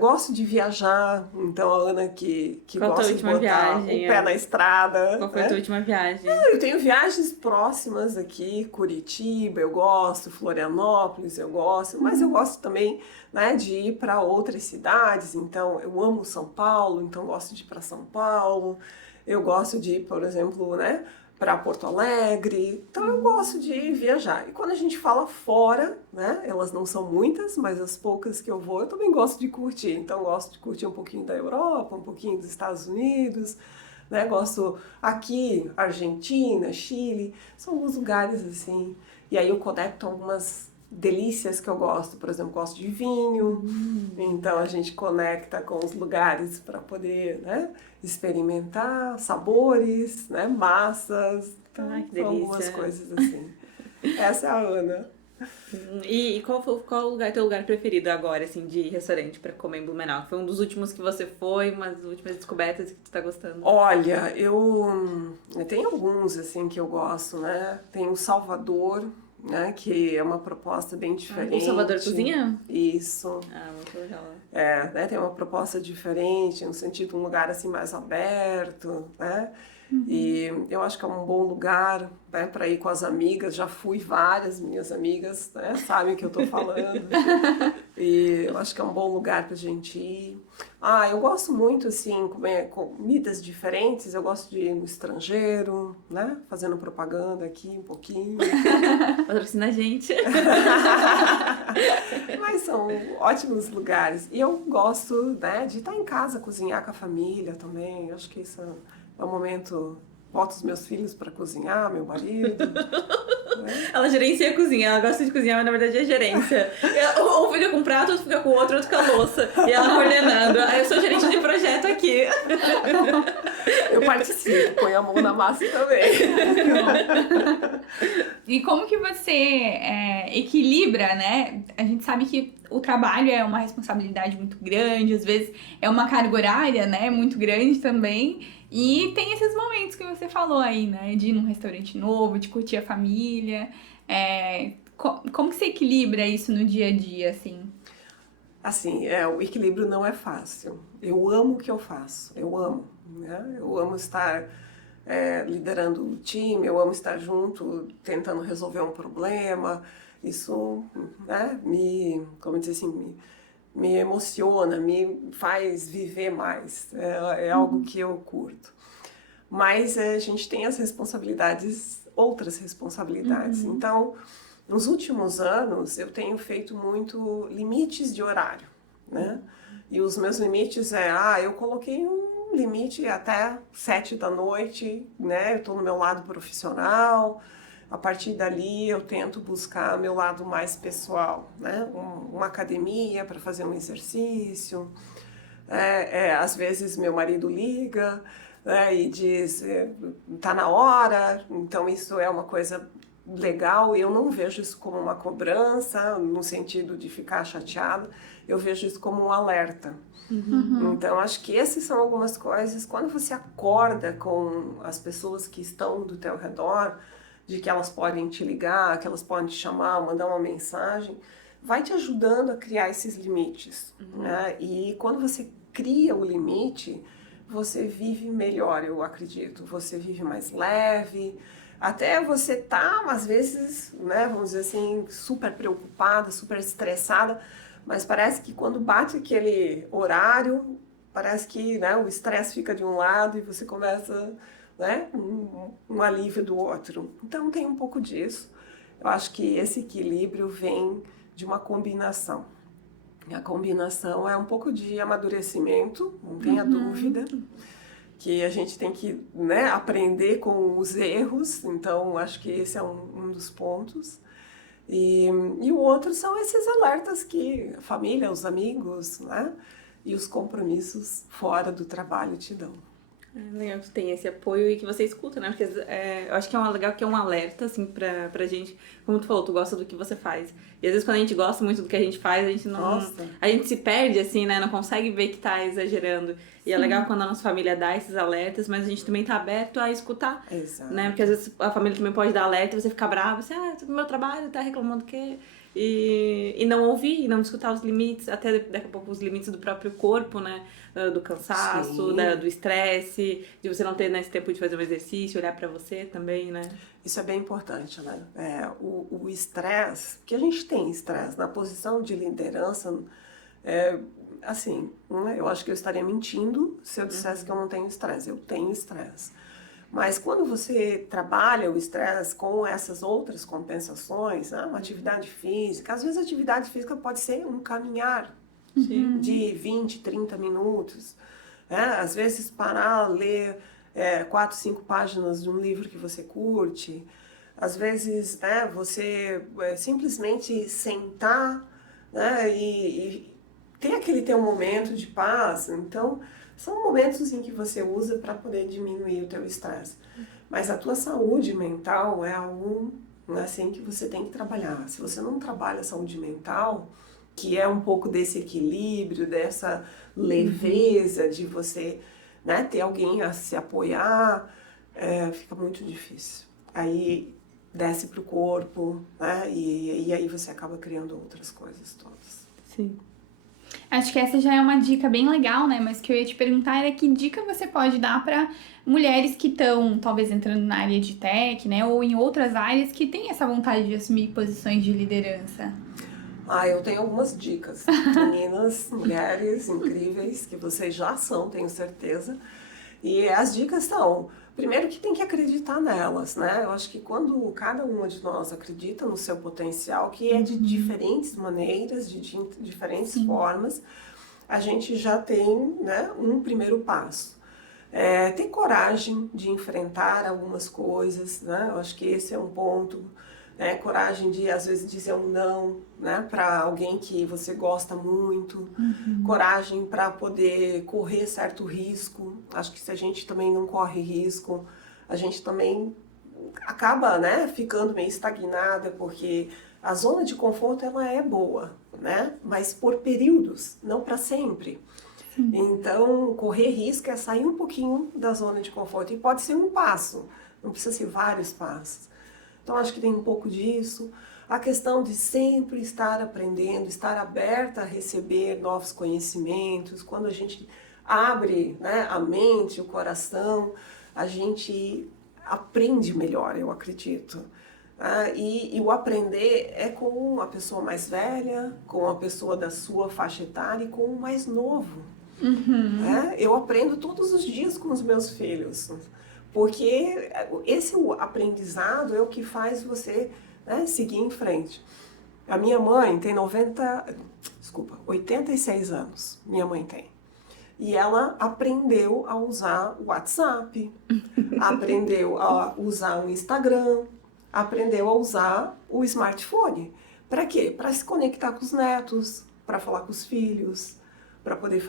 Gosto de viajar, então a Ana que gosta de botar o pé na estrada. Qual foi a tua última viagem? Eu tenho viagens próximas aqui, Curitiba, eu gosto, Florianópolis, eu gosto, mas eu gosto também, né, de ir para outras cidades, então eu amo São Paulo, então gosto de ir para São Paulo, eu gosto de ir, por exemplo, né, para Porto Alegre, então eu gosto de viajar. E quando a gente fala fora, né, elas não são muitas, mas as poucas que eu vou, eu também gosto de curtir. Então eu gosto de curtir um pouquinho da Europa, um pouquinho dos Estados Unidos, né, gosto aqui, Argentina, Chile, são alguns lugares assim. E aí eu conecto algumas delícias que eu gosto, por exemplo, gosto de vinho, então a gente conecta com os lugares para poder, né, experimentar sabores, né, massas, então, que delícia. algumas coisas assim. Essa é a Ana. E qual é o teu lugar preferido agora, assim, de restaurante para comer em Blumenau? Foi um dos últimos que você foi, umas das últimas descobertas que tu tá gostando? Olha, eu tenho alguns, assim, que eu gosto, né, tem o Salvador, né, que é uma proposta bem diferente. O Salvador Cozinha? Isso. Muito legal. Né, tem uma proposta diferente, no sentido de um lugar assim mais aberto, né? E eu acho que é um bom lugar, né, para ir com as amigas. Já fui várias, minhas amigas, né, sabem o que eu tô falando. E eu acho que é um bom lugar pra gente ir. Eu gosto muito, assim, comer comidas diferentes. Eu gosto de ir no estrangeiro, né, fazendo propaganda aqui um pouquinho. Patrocina a gente. Mas são ótimos lugares. E eu gosto, né, de estar em casa, cozinhar com a família também. Eu acho que isso é um momento... Boto os meus filhos para cozinhar, meu marido. Né? Ela gerencia a cozinha, ela gosta de cozinhar, mas na verdade é gerência. Um fica com um prato, outro fica com o outro, outro com a louça. E ela coordenando. Eu sou gerente de projeto aqui. Eu participo, ponho a mão na massa também. E como que você equilibra, né? A gente sabe que o trabalho é uma responsabilidade muito grande, às vezes é uma carga horária, né, muito grande também. E tem esses momentos que você falou aí, né? De ir num restaurante novo, de curtir a família. Como que você equilibra isso no dia a dia, assim? Assim, o equilíbrio não é fácil. Eu amo o que eu faço, eu amo, né? Eu amo estar liderando o time, eu amo estar junto, tentando resolver um problema. Isso, né, como dizer assim, me emociona, me faz viver mais. É algo que eu curto. Mas a gente tem as responsabilidades, outras responsabilidades. Então, nos últimos anos, eu tenho feito muito limites de horário, né? E os meus limites eu coloquei um limite até 7 da noite, né? Eu estou no meu lado profissional. A partir dali, eu tento buscar meu lado mais pessoal, né? Uma academia para fazer um exercício. Às vezes, meu marido liga, né, e diz, tá na hora. Então, isso é uma coisa legal. Eu não vejo isso como uma cobrança, no sentido de ficar chateado. Eu vejo isso como um alerta. Então, acho que essas são algumas coisas. Quando você acorda com as pessoas que estão do teu redor, de que elas podem te ligar, que elas podem te chamar, mandar uma mensagem, vai te ajudando a criar esses limites. Né? E quando você cria o limite, você vive melhor, eu acredito. Você vive mais leve. Até você tá, às vezes, né, vamos dizer assim, super preocupada, super estressada, mas parece que quando bate aquele horário, parece que, né, o estresse fica de um lado e você começa, né, um alívio do outro. Então tem um pouco disso. Eu acho que esse equilíbrio vem de uma combinação. E a combinação é um pouco de amadurecimento, não tenha dúvida, que a gente tem que, né, aprender com os erros. Então acho que esse é um dos pontos. E o outro são esses alertas que a família, os amigos, né, e os compromissos fora do trabalho te dão. É legal que tem esse apoio e que você escuta, né? Porque eu acho que é legal que é um alerta, assim, pra gente. Como tu falou, tu gosta do que você faz. E às vezes quando a gente gosta muito do que a gente faz, a gente não... Nossa. A gente se perde, assim, né? Não consegue ver que tá exagerando. E é legal quando a nossa família dá esses alertas, mas a gente também tá aberto a escutar. Exato. Né? Porque às vezes a família também pode dar alerta e você fica bravo, assim, do meu trabalho, tá reclamando o quê? E não ouvir, e não escutar os limites, até daqui a pouco os limites do próprio corpo, né? Do cansaço, do estresse, de você não ter esse tempo de fazer um exercício, olhar pra você também, né? Isso é bem importante, né? O estresse, porque a gente tem estresse na posição de liderança, assim, eu acho que eu estaria mentindo se eu dissesse que eu não tenho estresse. Eu tenho estresse. Mas quando você trabalha o estresse com essas outras compensações, uma atividade física, às vezes a atividade física pode ser um caminhar de 20, 30 minutos. Às vezes parar, ler 4, 5 páginas de um livro que você curte. Às vezes você simplesmente sentar, né, e ter aquele teu momento de paz. Então, são momentos em que você usa para poder diminuir o teu estresse. Mas a tua saúde mental é algo assim que você tem que trabalhar. Se você não trabalha a saúde mental, que é um pouco desse equilíbrio, dessa leveza de você, né, ter alguém a se apoiar, fica muito difícil. Aí desce pro corpo, né, e aí você acaba criando outras coisas todas. Sim. Acho que essa já é uma dica bem legal, né? Mas o que eu ia te perguntar era que dica você pode dar para mulheres que estão, talvez, entrando na área de tech, né? Ou em outras áreas que têm essa vontade de assumir posições de liderança. Eu tenho algumas dicas. Meninas, mulheres incríveis, que vocês já são, tenho certeza. E as dicas são, primeiro que tem que acreditar nelas, né? Eu acho que quando cada uma de nós acredita no seu potencial, que é de diferentes maneiras, de diferentes formas, a gente já tem, né, um primeiro passo. Ter coragem de enfrentar algumas coisas, né? Eu acho que esse é um ponto. Coragem de, às vezes, dizer um não, né, para alguém que você gosta muito. Coragem para poder correr certo risco. Acho que se a gente também não corre risco, a gente também acaba, né, ficando meio estagnada, porque a zona de conforto ela é boa, né, mas por períodos, não para sempre. Então, correr risco é sair um pouquinho da zona de conforto. E pode ser um passo, não precisa ser vários passos. Então, acho que tem um pouco disso. A questão de sempre estar aprendendo, estar aberta a receber novos conhecimentos. Quando a gente abre, né, a mente, o coração, a gente aprende melhor, eu acredito. E o aprender é com a pessoa mais velha, com a pessoa da sua faixa etária e com o mais novo. Eu aprendo todos os dias com os meus filhos, porque esse aprendizado é o que faz você, né, seguir em frente. A minha mãe tem 86 anos, minha mãe tem. E ela aprendeu a usar o WhatsApp, aprendeu a usar o Instagram, aprendeu a usar o smartphone. Para quê? Para se conectar com os netos, para falar com os filhos, para poder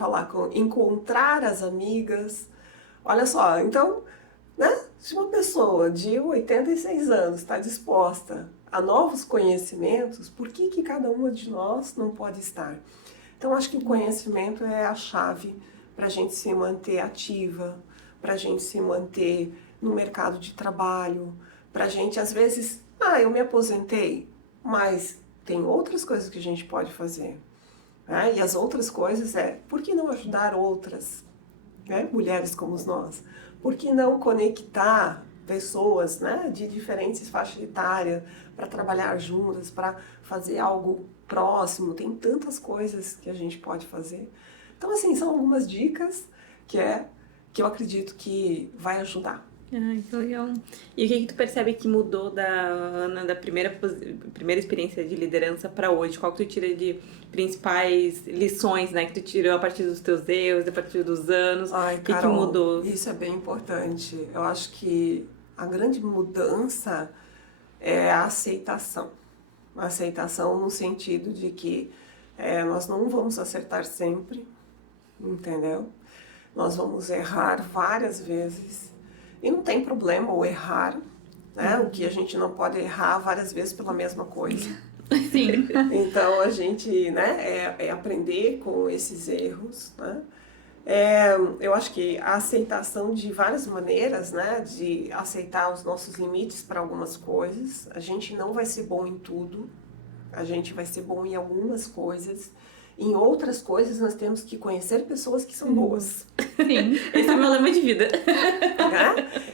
encontrar as amigas. Olha só, então, né? Se uma pessoa de 86 anos está disposta a novos conhecimentos, por que cada uma de nós não pode estar? Então, acho que o conhecimento é a chave para a gente se manter ativa, para a gente se manter no mercado de trabalho, para a gente, às vezes, eu me aposentei, mas tem outras coisas que a gente pode fazer. E as outras coisas por que não ajudar outras, né, mulheres como nós? Por que não conectar pessoas, né, de diferentes faixas etárias para trabalhar juntas, para fazer algo próximo? Tem tantas coisas que a gente pode fazer. Então, assim, são algumas dicas que eu acredito que vai ajudar. Ai, que legal. E o que tu percebe que mudou da Ana, da primeira experiência de liderança para hoje? Qual que tu tira de principais lições, né, que tu tirou a partir dos teus erros, a partir dos anos? Ai, o que Carol, mudou? Isso é bem importante. Eu acho que a grande mudança é a aceitação. A aceitação no sentido de que nós não vamos acertar sempre, entendeu? Nós vamos errar várias vezes. E não tem problema o errar, né? O que a gente não pode errar várias vezes pela mesma coisa. Sim. Então, a gente, né, aprender com esses erros, né? Eu acho que a aceitação de várias maneiras, né? De aceitar os nossos limites para algumas coisas. A gente não vai ser bom em tudo, a gente vai ser bom em algumas coisas. Em outras coisas, nós temos que conhecer pessoas que são boas. Sim. Esse é o meu lema de vida.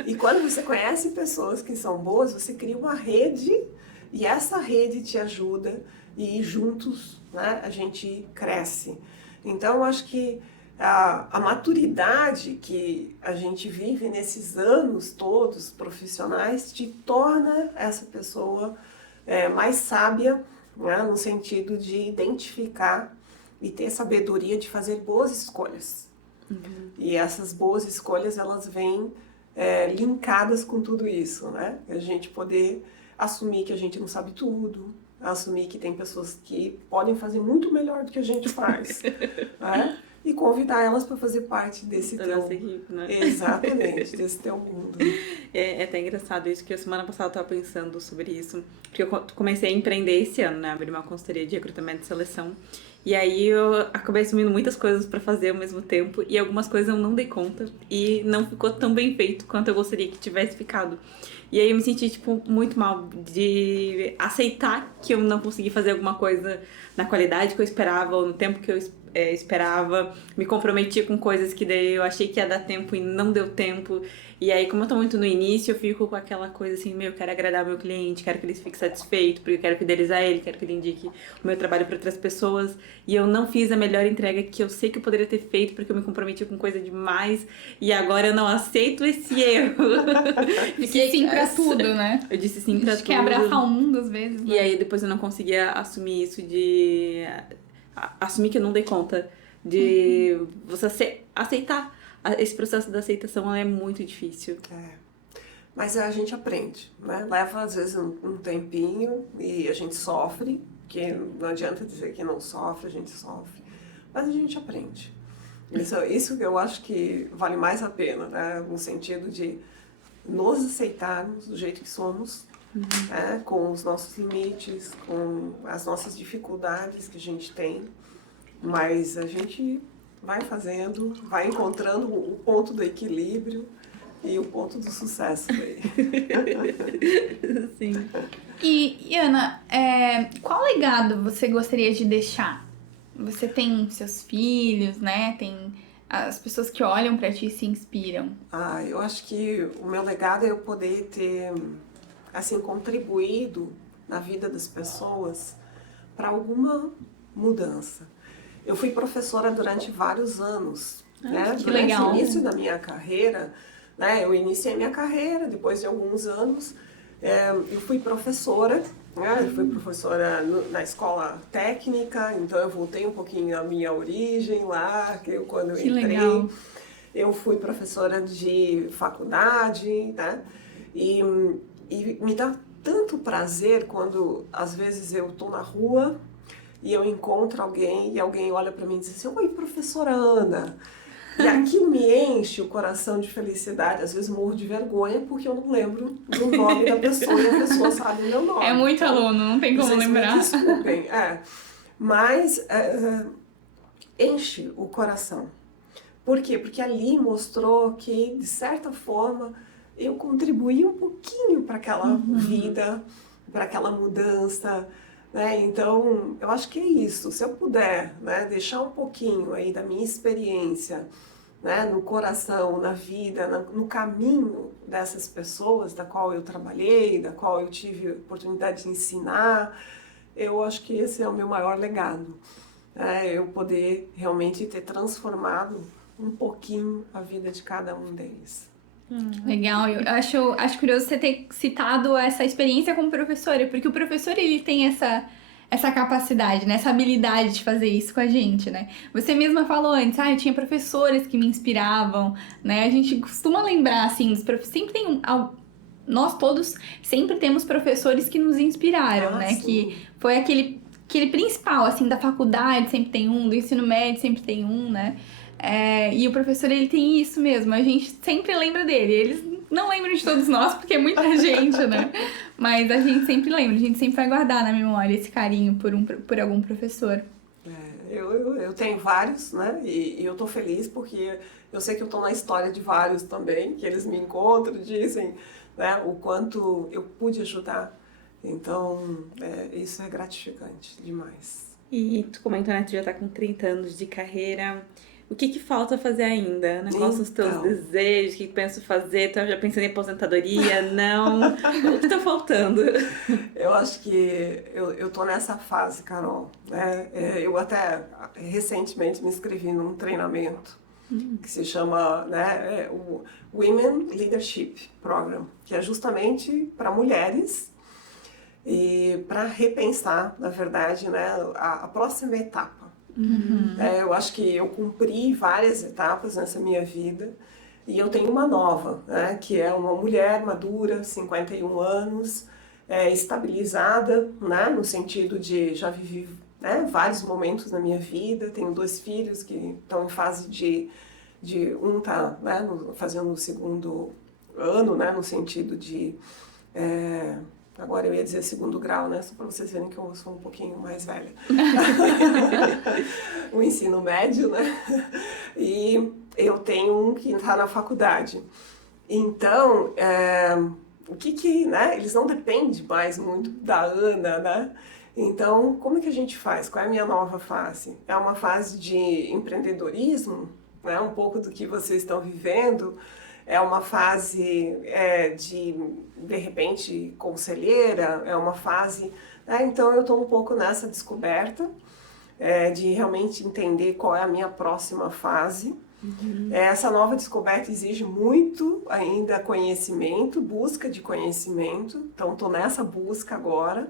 E quando você conhece pessoas que são boas, você cria uma rede e essa rede te ajuda e juntos, né, a gente cresce. Então, eu acho que a maturidade que a gente vive nesses anos todos profissionais te torna essa pessoa mais sábia, né, no sentido de identificar e ter sabedoria de fazer boas escolhas. E essas boas escolhas, elas vêm linkadas com tudo isso, né? A gente poder assumir que a gente não sabe tudo, assumir que tem pessoas que podem fazer muito melhor do que a gente faz, né? E convidar elas para fazer parte desse nossa equipe, né? Exatamente, desse teu mundo. É até engraçado isso, que a semana passada eu tava pensando sobre isso, porque eu comecei a empreender esse ano, né? Abrir uma consultoria de recrutamento e seleção. E aí eu acabei assumindo muitas coisas pra fazer ao mesmo tempo, e algumas coisas eu não dei conta, e não ficou tão bem feito quanto eu gostaria que tivesse ficado. E aí eu me senti, tipo, muito mal de aceitar que eu não consegui fazer alguma coisa na qualidade que eu esperava, ou no tempo que eu esperava. Me comprometi com coisas que daí eu achei que ia dar tempo e não deu tempo. E aí, como eu tô muito no início, eu fico com aquela coisa assim, eu quero agradar meu cliente, quero que ele fique satisfeito, porque eu quero fidelizar ele, quero que ele indique o meu trabalho para outras pessoas. E eu não fiz a melhor entrega que eu sei que eu poderia ter feito, porque eu me comprometi com coisa demais. E agora eu não aceito esse erro. Disse sim pra tudo, né? Eu disse sim pra tudo. Quer abraçar o mundo às vezes. E aí depois eu não conseguia assumir isso de... Assumir que eu não dei conta de você aceitar. Esse processo da aceitação é muito difícil. Mas a gente aprende, né? Leva às vezes um tempinho e a gente sofre, que não adianta dizer que não sofre, a gente sofre. Mas a gente aprende. Isso que eu acho que vale mais a pena, né? No sentido de nos aceitarmos do jeito que somos, né? Com os nossos limites, com as nossas dificuldades que a gente tem. Mas a gente vai fazendo, vai encontrando o ponto do equilíbrio e o ponto do sucesso aí. Sim. E Ana, qual legado você gostaria de deixar? Você tem seus filhos, né? Tem as pessoas que olham pra ti e se inspiram. Eu acho que o meu legado é eu poder ter assim, contribuído na vida das pessoas para alguma mudança. Eu fui professora durante vários anos, né? Que Durante legal. o início da minha carreira, né? Eu iniciei minha carreira, depois de alguns anos, eu fui professora, né? Eu fui professora na escola técnica, então eu voltei um pouquinho à minha origem lá, quando eu Que entrei. legal. Eu fui professora de faculdade, né? E me dá tanto prazer quando, às vezes, eu estou na rua e eu encontro alguém e alguém olha para mim e diz assim: oi, professora Ana. E aquilo me enche o coração de felicidade. Às vezes morro de vergonha porque eu não lembro do nome da pessoa e a pessoa sabe o meu nome. É muito Então, aluno, não tem como vocês lembrar. me desculpem. Mas enche o coração. Por quê? Porque ali mostrou que, de certa forma, eu contribuí um pouquinho para aquela vida, para aquela mudança, né? Então, eu acho que é isso. Se eu puder, né, deixar um pouquinho aí da minha experiência, né, no coração, na vida, no caminho dessas pessoas da qual eu trabalhei, da qual eu tive a oportunidade de ensinar, eu acho que esse é o meu maior legado. Eu poder realmente ter transformado um pouquinho a vida de cada um deles. Legal, eu acho curioso você ter citado essa experiência como professora, porque o professor ele tem essa capacidade, né? Essa habilidade de fazer isso com a gente, né? Você mesma falou antes, eu tinha professores que me inspiravam, né? A gente costuma lembrar, assim, sempre tem nós todos sempre temos professores que nos inspiraram, né? Sim. Que foi aquele principal, assim, da faculdade sempre tem um, do ensino médio sempre tem um, né? E o professor, ele tem isso mesmo, a gente sempre lembra dele. Eles não lembram de todos nós, porque é muita gente, né? Mas a gente sempre lembra, a gente sempre vai guardar na memória esse carinho por algum professor. Eu tenho vários, né? E eu tô feliz porque eu sei que eu tô na história de vários também, que eles me encontram, dizem, né, o quanto eu pude ajudar. Então, isso é gratificante demais. E tu comentou, né, tu já tá com 30 anos de carreira. O que falta fazer ainda? Né? Quais são os teus desejos? O que pensa fazer? Tu já pensando em aposentadoria? Não? O que tá faltando? Eu acho que eu tô nessa fase, Carol. Né? Eu até recentemente me inscrevi num treinamento que se chama, né, o Women Leadership Program, que é justamente para mulheres e para repensar, na verdade, né, a próxima etapa. Eu acho que eu cumpri várias etapas nessa minha vida e eu tenho uma nova, né, que é uma mulher madura, 51 anos, estabilizada, né, no sentido de já vivi, né, vários momentos na minha vida. Tenho 2 filhos que estão em fase de um está, né, fazendo o 2º ano, né, no sentido de agora eu ia dizer 2º grau, né? Só para vocês verem que eu sou um pouquinho mais velha. O ensino médio, né? E eu tenho um que está na faculdade. Então, né? Eles não dependem mais muito da Ana, né? Então, como é que a gente faz? Qual é a minha nova fase? É uma fase de empreendedorismo, né? Um pouco do que vocês estão vivendo. É uma fase de repente, conselheira, é uma fase... Então, eu estou um pouco nessa descoberta de realmente entender qual é a minha próxima fase. Essa nova descoberta exige muito ainda conhecimento, busca de conhecimento. Então, estou nessa busca agora,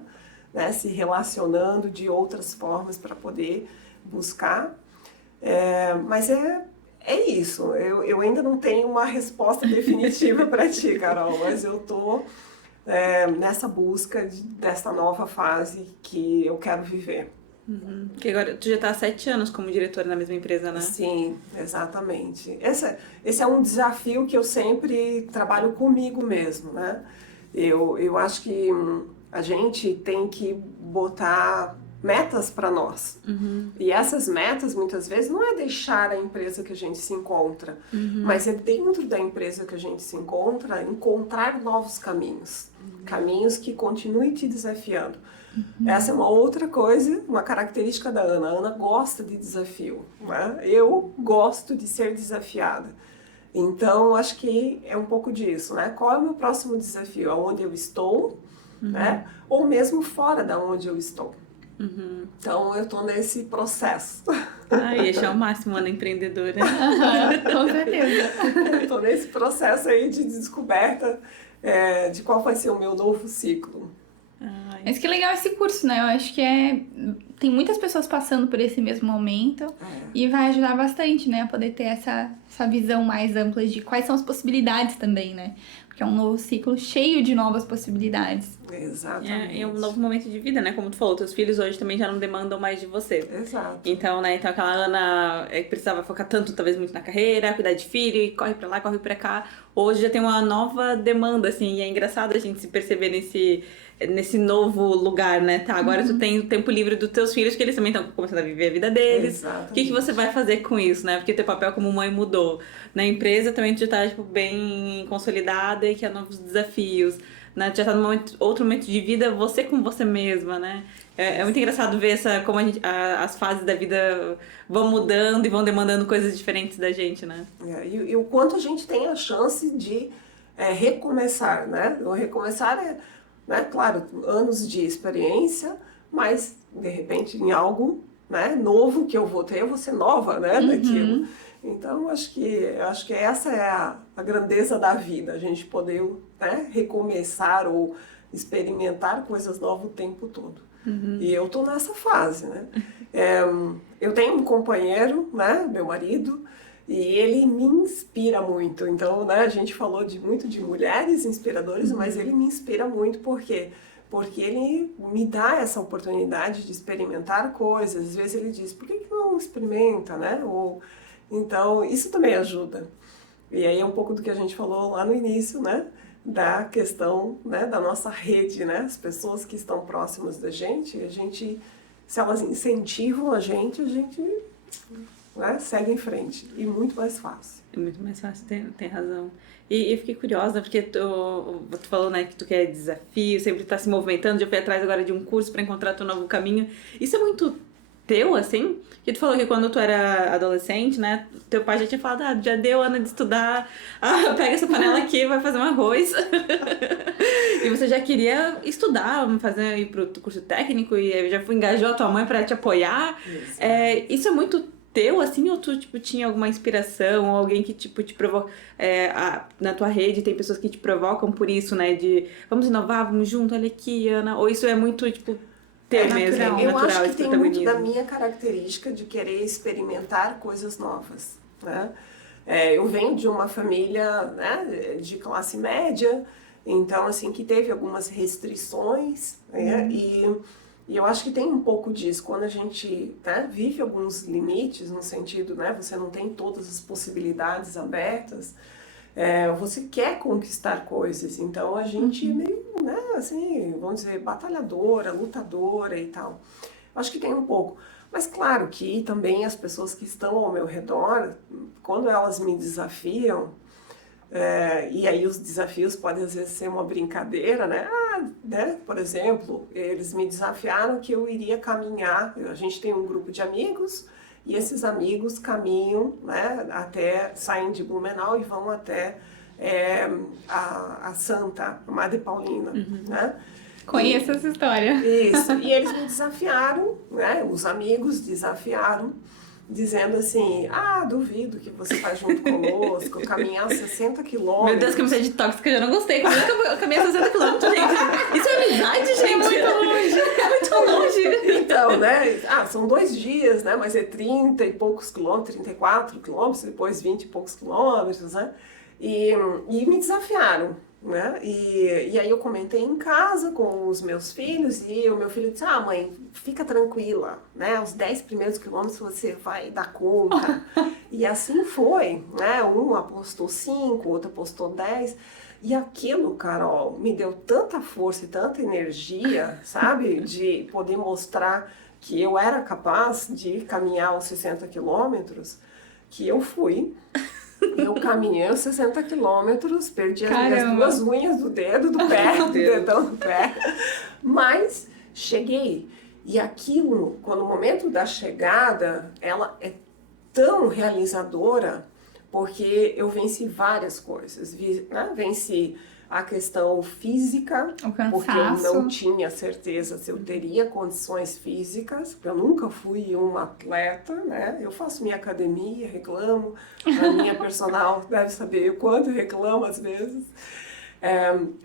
né, se relacionando de outras formas para poder buscar. Mas é isso, eu ainda não tenho uma resposta definitiva para ti, Carol, mas eu tô nessa busca dessa nova fase que eu quero viver. Porque agora tu já tá há 7 anos como diretora na mesma empresa, né? Sim, exatamente. Esse é um desafio que eu sempre trabalho comigo mesmo, né? Eu acho que a gente tem que botar metas para nós. E essas metas, muitas vezes, não é deixar a empresa que a gente se encontra, mas é dentro da empresa que a gente se encontrar novos caminhos. Caminhos que continuem te desafiando. Essa é uma outra coisa, uma característica da Ana. A Ana gosta de desafio, né? Eu gosto de ser desafiada. Então, acho que é um pouco disso, né? Qual é o meu próximo desafio? Aonde eu estou, né? Ou mesmo fora da onde eu estou. Então, eu estou nesse processo. Ai, esse é o máximo, Ana empreendedora. Com certeza. Estou nesse processo aí de descoberta de qual vai ser o meu novo ciclo. Ai. Mas que legal esse curso, né? Eu acho que tem muitas pessoas passando por esse mesmo momento e vai ajudar bastante, né? A poder ter essa visão mais ampla de quais são as possibilidades também, né? Porque é um novo ciclo cheio de novas possibilidades. Exatamente. É um novo momento de vida, né? Como tu falou, teus filhos hoje também já não demandam mais de você. Exato. Então, né? Então aquela Ana que precisava focar tanto, talvez muito na carreira, cuidar de filho, e corre pra lá, corre pra cá. Hoje já tem uma nova demanda, assim, e é engraçado a gente se perceber nesse novo lugar, né? Tá, agora tu tem o tempo livre dos teus filhos, que eles também estão começando a viver a vida deles. Exatamente. O que você vai fazer com isso, né? Porque teu papel como mãe mudou. Na empresa também tu já tá, tipo, bem consolidada e que há novos desafios, né? Tu já tá num outro momento de vida, você com você mesma, né? É muito engraçado ver como as fases da vida vão mudando e vão demandando coisas diferentes da gente, né? E o quanto a gente tem a chance de recomeçar, né? O recomeçar né, claro, anos de experiência, mas de repente em algo, né, novo que eu vou ser nova, né, daquilo. Então acho que essa é a grandeza da vida, a gente poder, né, recomeçar ou experimentar coisas novas o tempo todo. E eu tô nessa fase, né? Eu tenho um companheiro, né, meu marido, e ele me inspira muito. Então, né, a gente falou muito de mulheres inspiradoras, mas ele me inspira muito porque ele me dá essa oportunidade de experimentar coisas. Às vezes ele diz, por que não experimenta, né? Então, isso também ajuda. E aí é um pouco do que a gente falou lá no início, né? Da questão, né, da nossa rede, né? As pessoas que estão próximas da gente, se elas incentivam a gente, né, segue em frente. E muito mais fácil. É muito mais fácil, tem razão. E eu fiquei curiosa, porque tu falou, né, que tu quer desafio, sempre tá se movimentando, já foi atrás agora de um curso para encontrar teu novo caminho. Isso é muito teu, assim? Que tu falou que quando tu era adolescente, né, teu pai já tinha falado, já deu, Ana, de estudar, pega essa panela aqui, vai fazer um arroz. E você já queria estudar, ir pro curso técnico, e já engajou a tua mãe para te apoiar. Isso é muito teu, assim, ou tu, tipo, tinha alguma inspiração, ou alguém que, tipo, te provoca, na tua rede tem pessoas que te provocam por isso, né, de vamos inovar, vamos junto, olha aqui, Ana, ou isso é muito, tipo, teu mesmo, eu natural, acho que tem muito da protagonismo? minha característica de querer experimentar coisas novas, né? Eu venho de uma família, né, de classe média, então, assim, que teve algumas restrições, né, e eu acho que tem um pouco disso, quando a gente, né, vive alguns limites, no sentido, né, você não tem todas as possibilidades abertas, você quer conquistar coisas, então a gente é meio, né, assim, vamos dizer, batalhadora, lutadora e tal. Acho que tem um pouco. Mas claro que também as pessoas que estão ao meu redor, quando elas me desafiam, e aí os desafios podem às vezes ser uma brincadeira, né? Né? Por exemplo, eles me desafiaram que eu iria caminhar. A gente tem um grupo de amigos e esses amigos caminham, né, saem de Blumenau e vão até a Santa Madre Paulina, né? Conheço essa história. Isso. E eles me desafiaram, né? Os amigos desafiaram, dizendo assim, duvido que você vai junto conosco, caminhar 60 quilômetros. Meu Deus, que amizade tóxica, eu já não gostei. Como é que eu caminhei 60 quilômetros, gente? Isso é amizade, gente? É muito longe. É muito longe. Então, né? São 2 dias, né? Mas é 30 e poucos quilômetros, 34 quilômetros, depois 20 e poucos quilômetros, né? E me desafiaram, né? E aí eu comentei em casa com os meus filhos e o meu filho disse, mãe, fica tranquila, né? Os 10 primeiros quilômetros você vai dar conta. E assim foi, né? Um apostou 5, outro apostou 10. E aquilo, Carol, me deu tanta força e tanta energia, sabe? De poder mostrar que eu era capaz de caminhar os 60 quilômetros, que eu fui. Eu caminhei os 60 quilômetros, perdi as minhas 2 unhas do dedo, do pé, do dedão do pé, mas cheguei. E aquilo, quando o momento da chegada, ela é tão realizadora, porque eu venci várias coisas, né? Venci a questão física, O cansaço. porque eu não tinha certeza se eu teria condições físicas, porque eu nunca fui uma atleta, né? Eu faço minha academia, reclamo, a minha personal deve saber o quanto eu reclamo às vezes,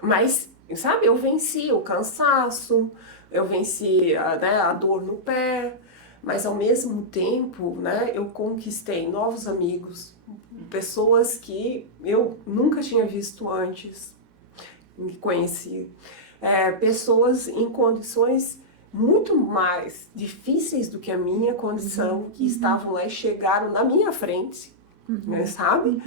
mas, sabe, eu venci o cansaço, eu venci né, a dor no pé, mas ao mesmo tempo, né, eu conquistei novos amigos, pessoas que eu nunca tinha visto antes, me conheci, pessoas em condições muito mais difíceis do que a minha condição, que estavam lá e chegaram na minha frente, né, sabe?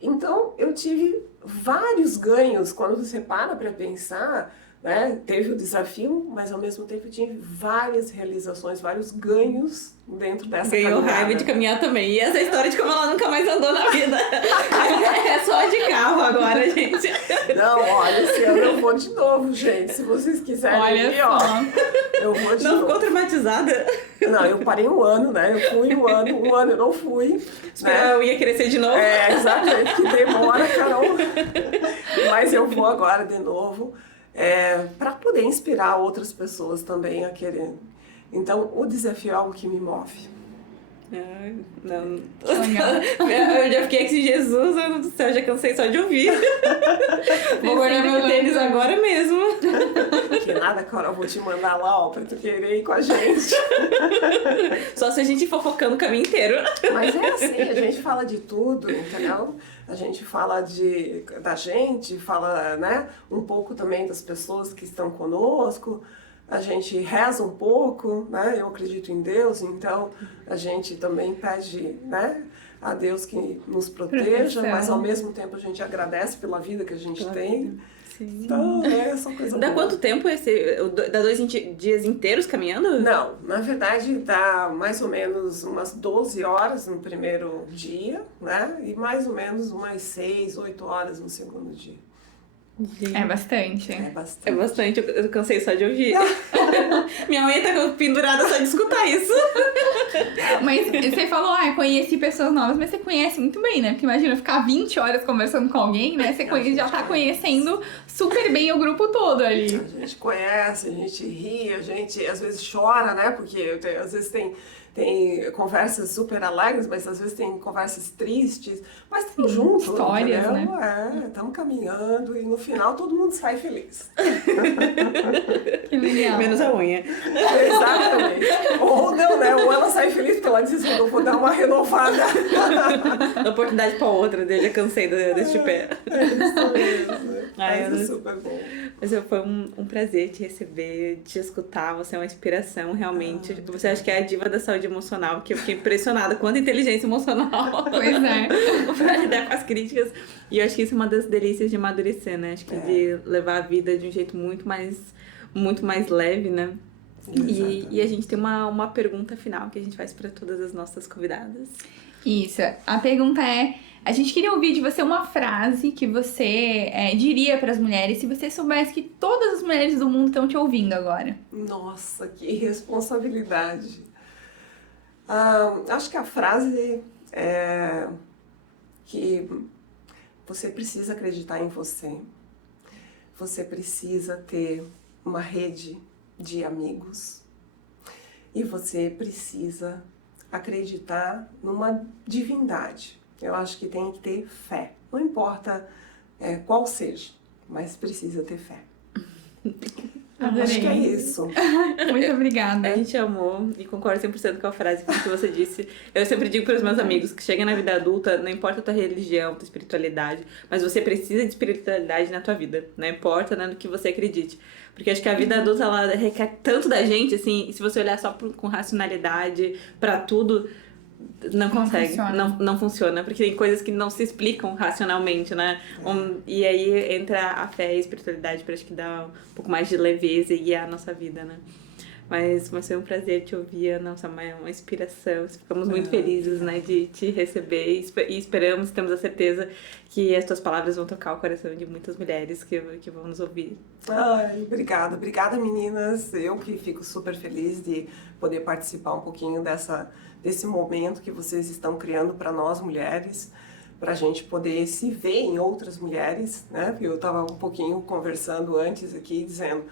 Então, eu tive vários ganhos quando você para pensar, né? Teve o desafio, mas ao mesmo tempo eu tive várias realizações, vários ganhos dentro dessa Ganhou caminhada. raiva de caminhar também. E essa história de como ela nunca mais andou na vida. É só de carro agora, gente. Não, olha, esse ano eu vou de novo, gente. Se vocês quiserem Olha ir, ó, eu vou de Não novo. ficou traumatizada? Não, eu parei um ano, né? Eu fui um ano eu não fui. Né? Eu ia crescer de novo. Exatamente, que demora, Carol. Mas eu vou agora de novo, para poder inspirar outras pessoas também a querer. Então, o desafio é algo que me move. Ai, não. Legal. Eu já fiquei assim, Jesus, meu Deus do céu, já cansei só de ouvir. Vou guardar meu tênis agora mesmo. Que nada, Carol, vou te mandar lá, ó, pra tu querer ir com a gente. Só se a gente fofocando o caminho inteiro. Mas é assim, a gente fala de tudo, entendeu? A gente fala da gente, fala, né, um pouco também das pessoas que estão conosco. A gente reza um pouco, né? Eu acredito em Deus, então a gente também pede, né, a Deus que nos proteja, mas ao mesmo tempo a gente agradece pela vida que a gente tem. Sim. Então, essa coisa Dá boa. quanto tempo dá 2 dias inteiros caminhando? Não, na verdade dá mais ou menos umas 12 horas no primeiro dia, né? E mais ou menos umas 6, 8 horas no segundo dia. É bastante. É bastante. É bastante, eu cansei só de ouvir. Minha mãe tá pendurada só de escutar isso. Mas você falou, conheci pessoas novas, mas você conhece muito bem, né? Porque imagina ficar 20 horas conversando com alguém, né? Você já tá conhecendo super bem o grupo todo ali. A gente conhece, a gente ri, a gente às vezes chora, né? Porque às vezes tem conversas super alegres, mas às vezes tem conversas tristes. Mas estamos juntos, histórias, entendeu? né? Estamos caminhando e no final todo mundo sai feliz. Que legal. Menos a unha. Exatamente. Ou não, né? Ou ela sai feliz porque ela diz, eu vou dar uma renovada. Oportunidade pra outra, eu já cansei deste pé. É isso mesmo. Ai, Mas é eu- super bom. Mas foi um prazer te receber, te escutar, você é uma inspiração, realmente. Você acha que é a diva da saúde emocional, que eu fiquei impressionada com a inteligência emocional. Pois é. Pra lidar com as críticas. E eu acho que isso é uma das delícias de amadurecer, né? Acho que de levar a vida de um jeito muito mais leve, né? E a gente tem uma pergunta final que a gente faz para todas as nossas convidadas. Isso. A pergunta é: a gente queria ouvir de você uma frase que você diria para as mulheres se você soubesse que todas as mulheres do mundo estão te ouvindo agora. Nossa, que responsabilidade. Acho que a frase é que você precisa acreditar em você. Você precisa ter uma rede de amigos. E você precisa acreditar numa divindade. Eu acho que tem que ter fé. Não importa qual seja, mas precisa ter fé. Adorei. Acho que é isso. Muito obrigada. A gente amou e concordo 100% com a frase que você disse. Eu sempre digo para os meus amigos que chegam na vida adulta, não importa a tua religião, tua espiritualidade, mas você precisa de espiritualidade na tua vida. Não importa, né, no que você acredite. Porque acho que a vida adulta, ela requer tanto da gente, assim, e se você olhar só com racionalidade para tudo, não consegue, funciona. não funciona, porque tem coisas que não se explicam racionalmente, né? E aí entra a fé e a espiritualidade pra acho que dar um pouco mais de leveza e guiar a nossa vida, né? Mas foi um prazer te ouvir, nossa, uma inspiração. Ficamos muito felizes, né, de te receber e esperamos, temos a certeza que as tuas palavras vão tocar o coração de muitas mulheres que vão nos ouvir. Ai, obrigada. Obrigada, meninas. Eu que fico super feliz de poder participar um pouquinho desse momento que vocês estão criando para nós mulheres, para a gente poder se ver em outras mulheres, né? Eu estava um pouquinho conversando antes aqui, dizendo,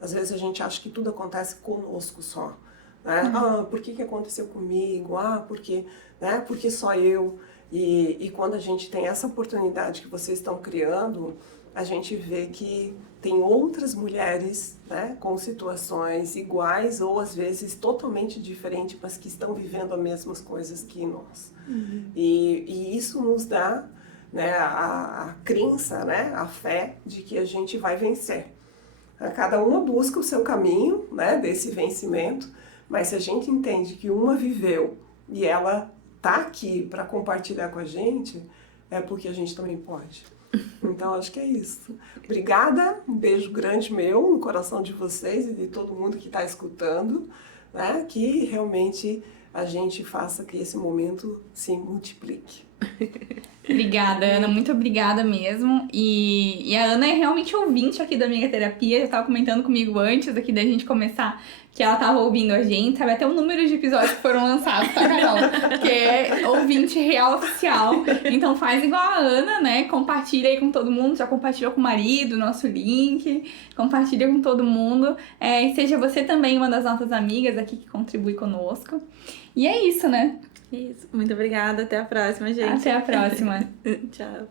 às vezes a gente acha que tudo acontece conosco só, né? Por que aconteceu comigo? Porque, né? Porque só eu. E quando a gente tem essa oportunidade que vocês estão criando, a gente vê que tem outras mulheres, né, com situações iguais ou às vezes totalmente diferentes, mas que estão vivendo as mesmas coisas que nós. E isso nos dá, né, a crença, né, a fé de que a gente vai vencer. Cada uma busca o seu caminho, né, desse vencimento, mas se a gente entende que uma viveu e ela tá aqui para compartilhar com a gente, é porque a gente também pode. Então, acho que é isso. Obrigada, um beijo grande meu no coração de vocês e de todo mundo que está escutando, né? Que realmente a gente faça que esse momento se multiplique. Obrigada, Ana, muito obrigada mesmo. E a Ana é realmente ouvinte aqui da Amiga Terapia, já estava comentando comigo antes aqui da gente começar que ela estava ouvindo a gente, sabe até o número de episódios que foram lançados, tá, Carol? Que é ouvinte real oficial. Então faz igual a Ana, né? Compartilha aí com todo mundo, já compartilhou com o marido, nosso link, compartilha com todo mundo. E seja você também uma das nossas amigas aqui que contribui conosco. E é isso, né? Isso. Muito obrigada. Até a próxima, gente. Até a próxima. Tchau.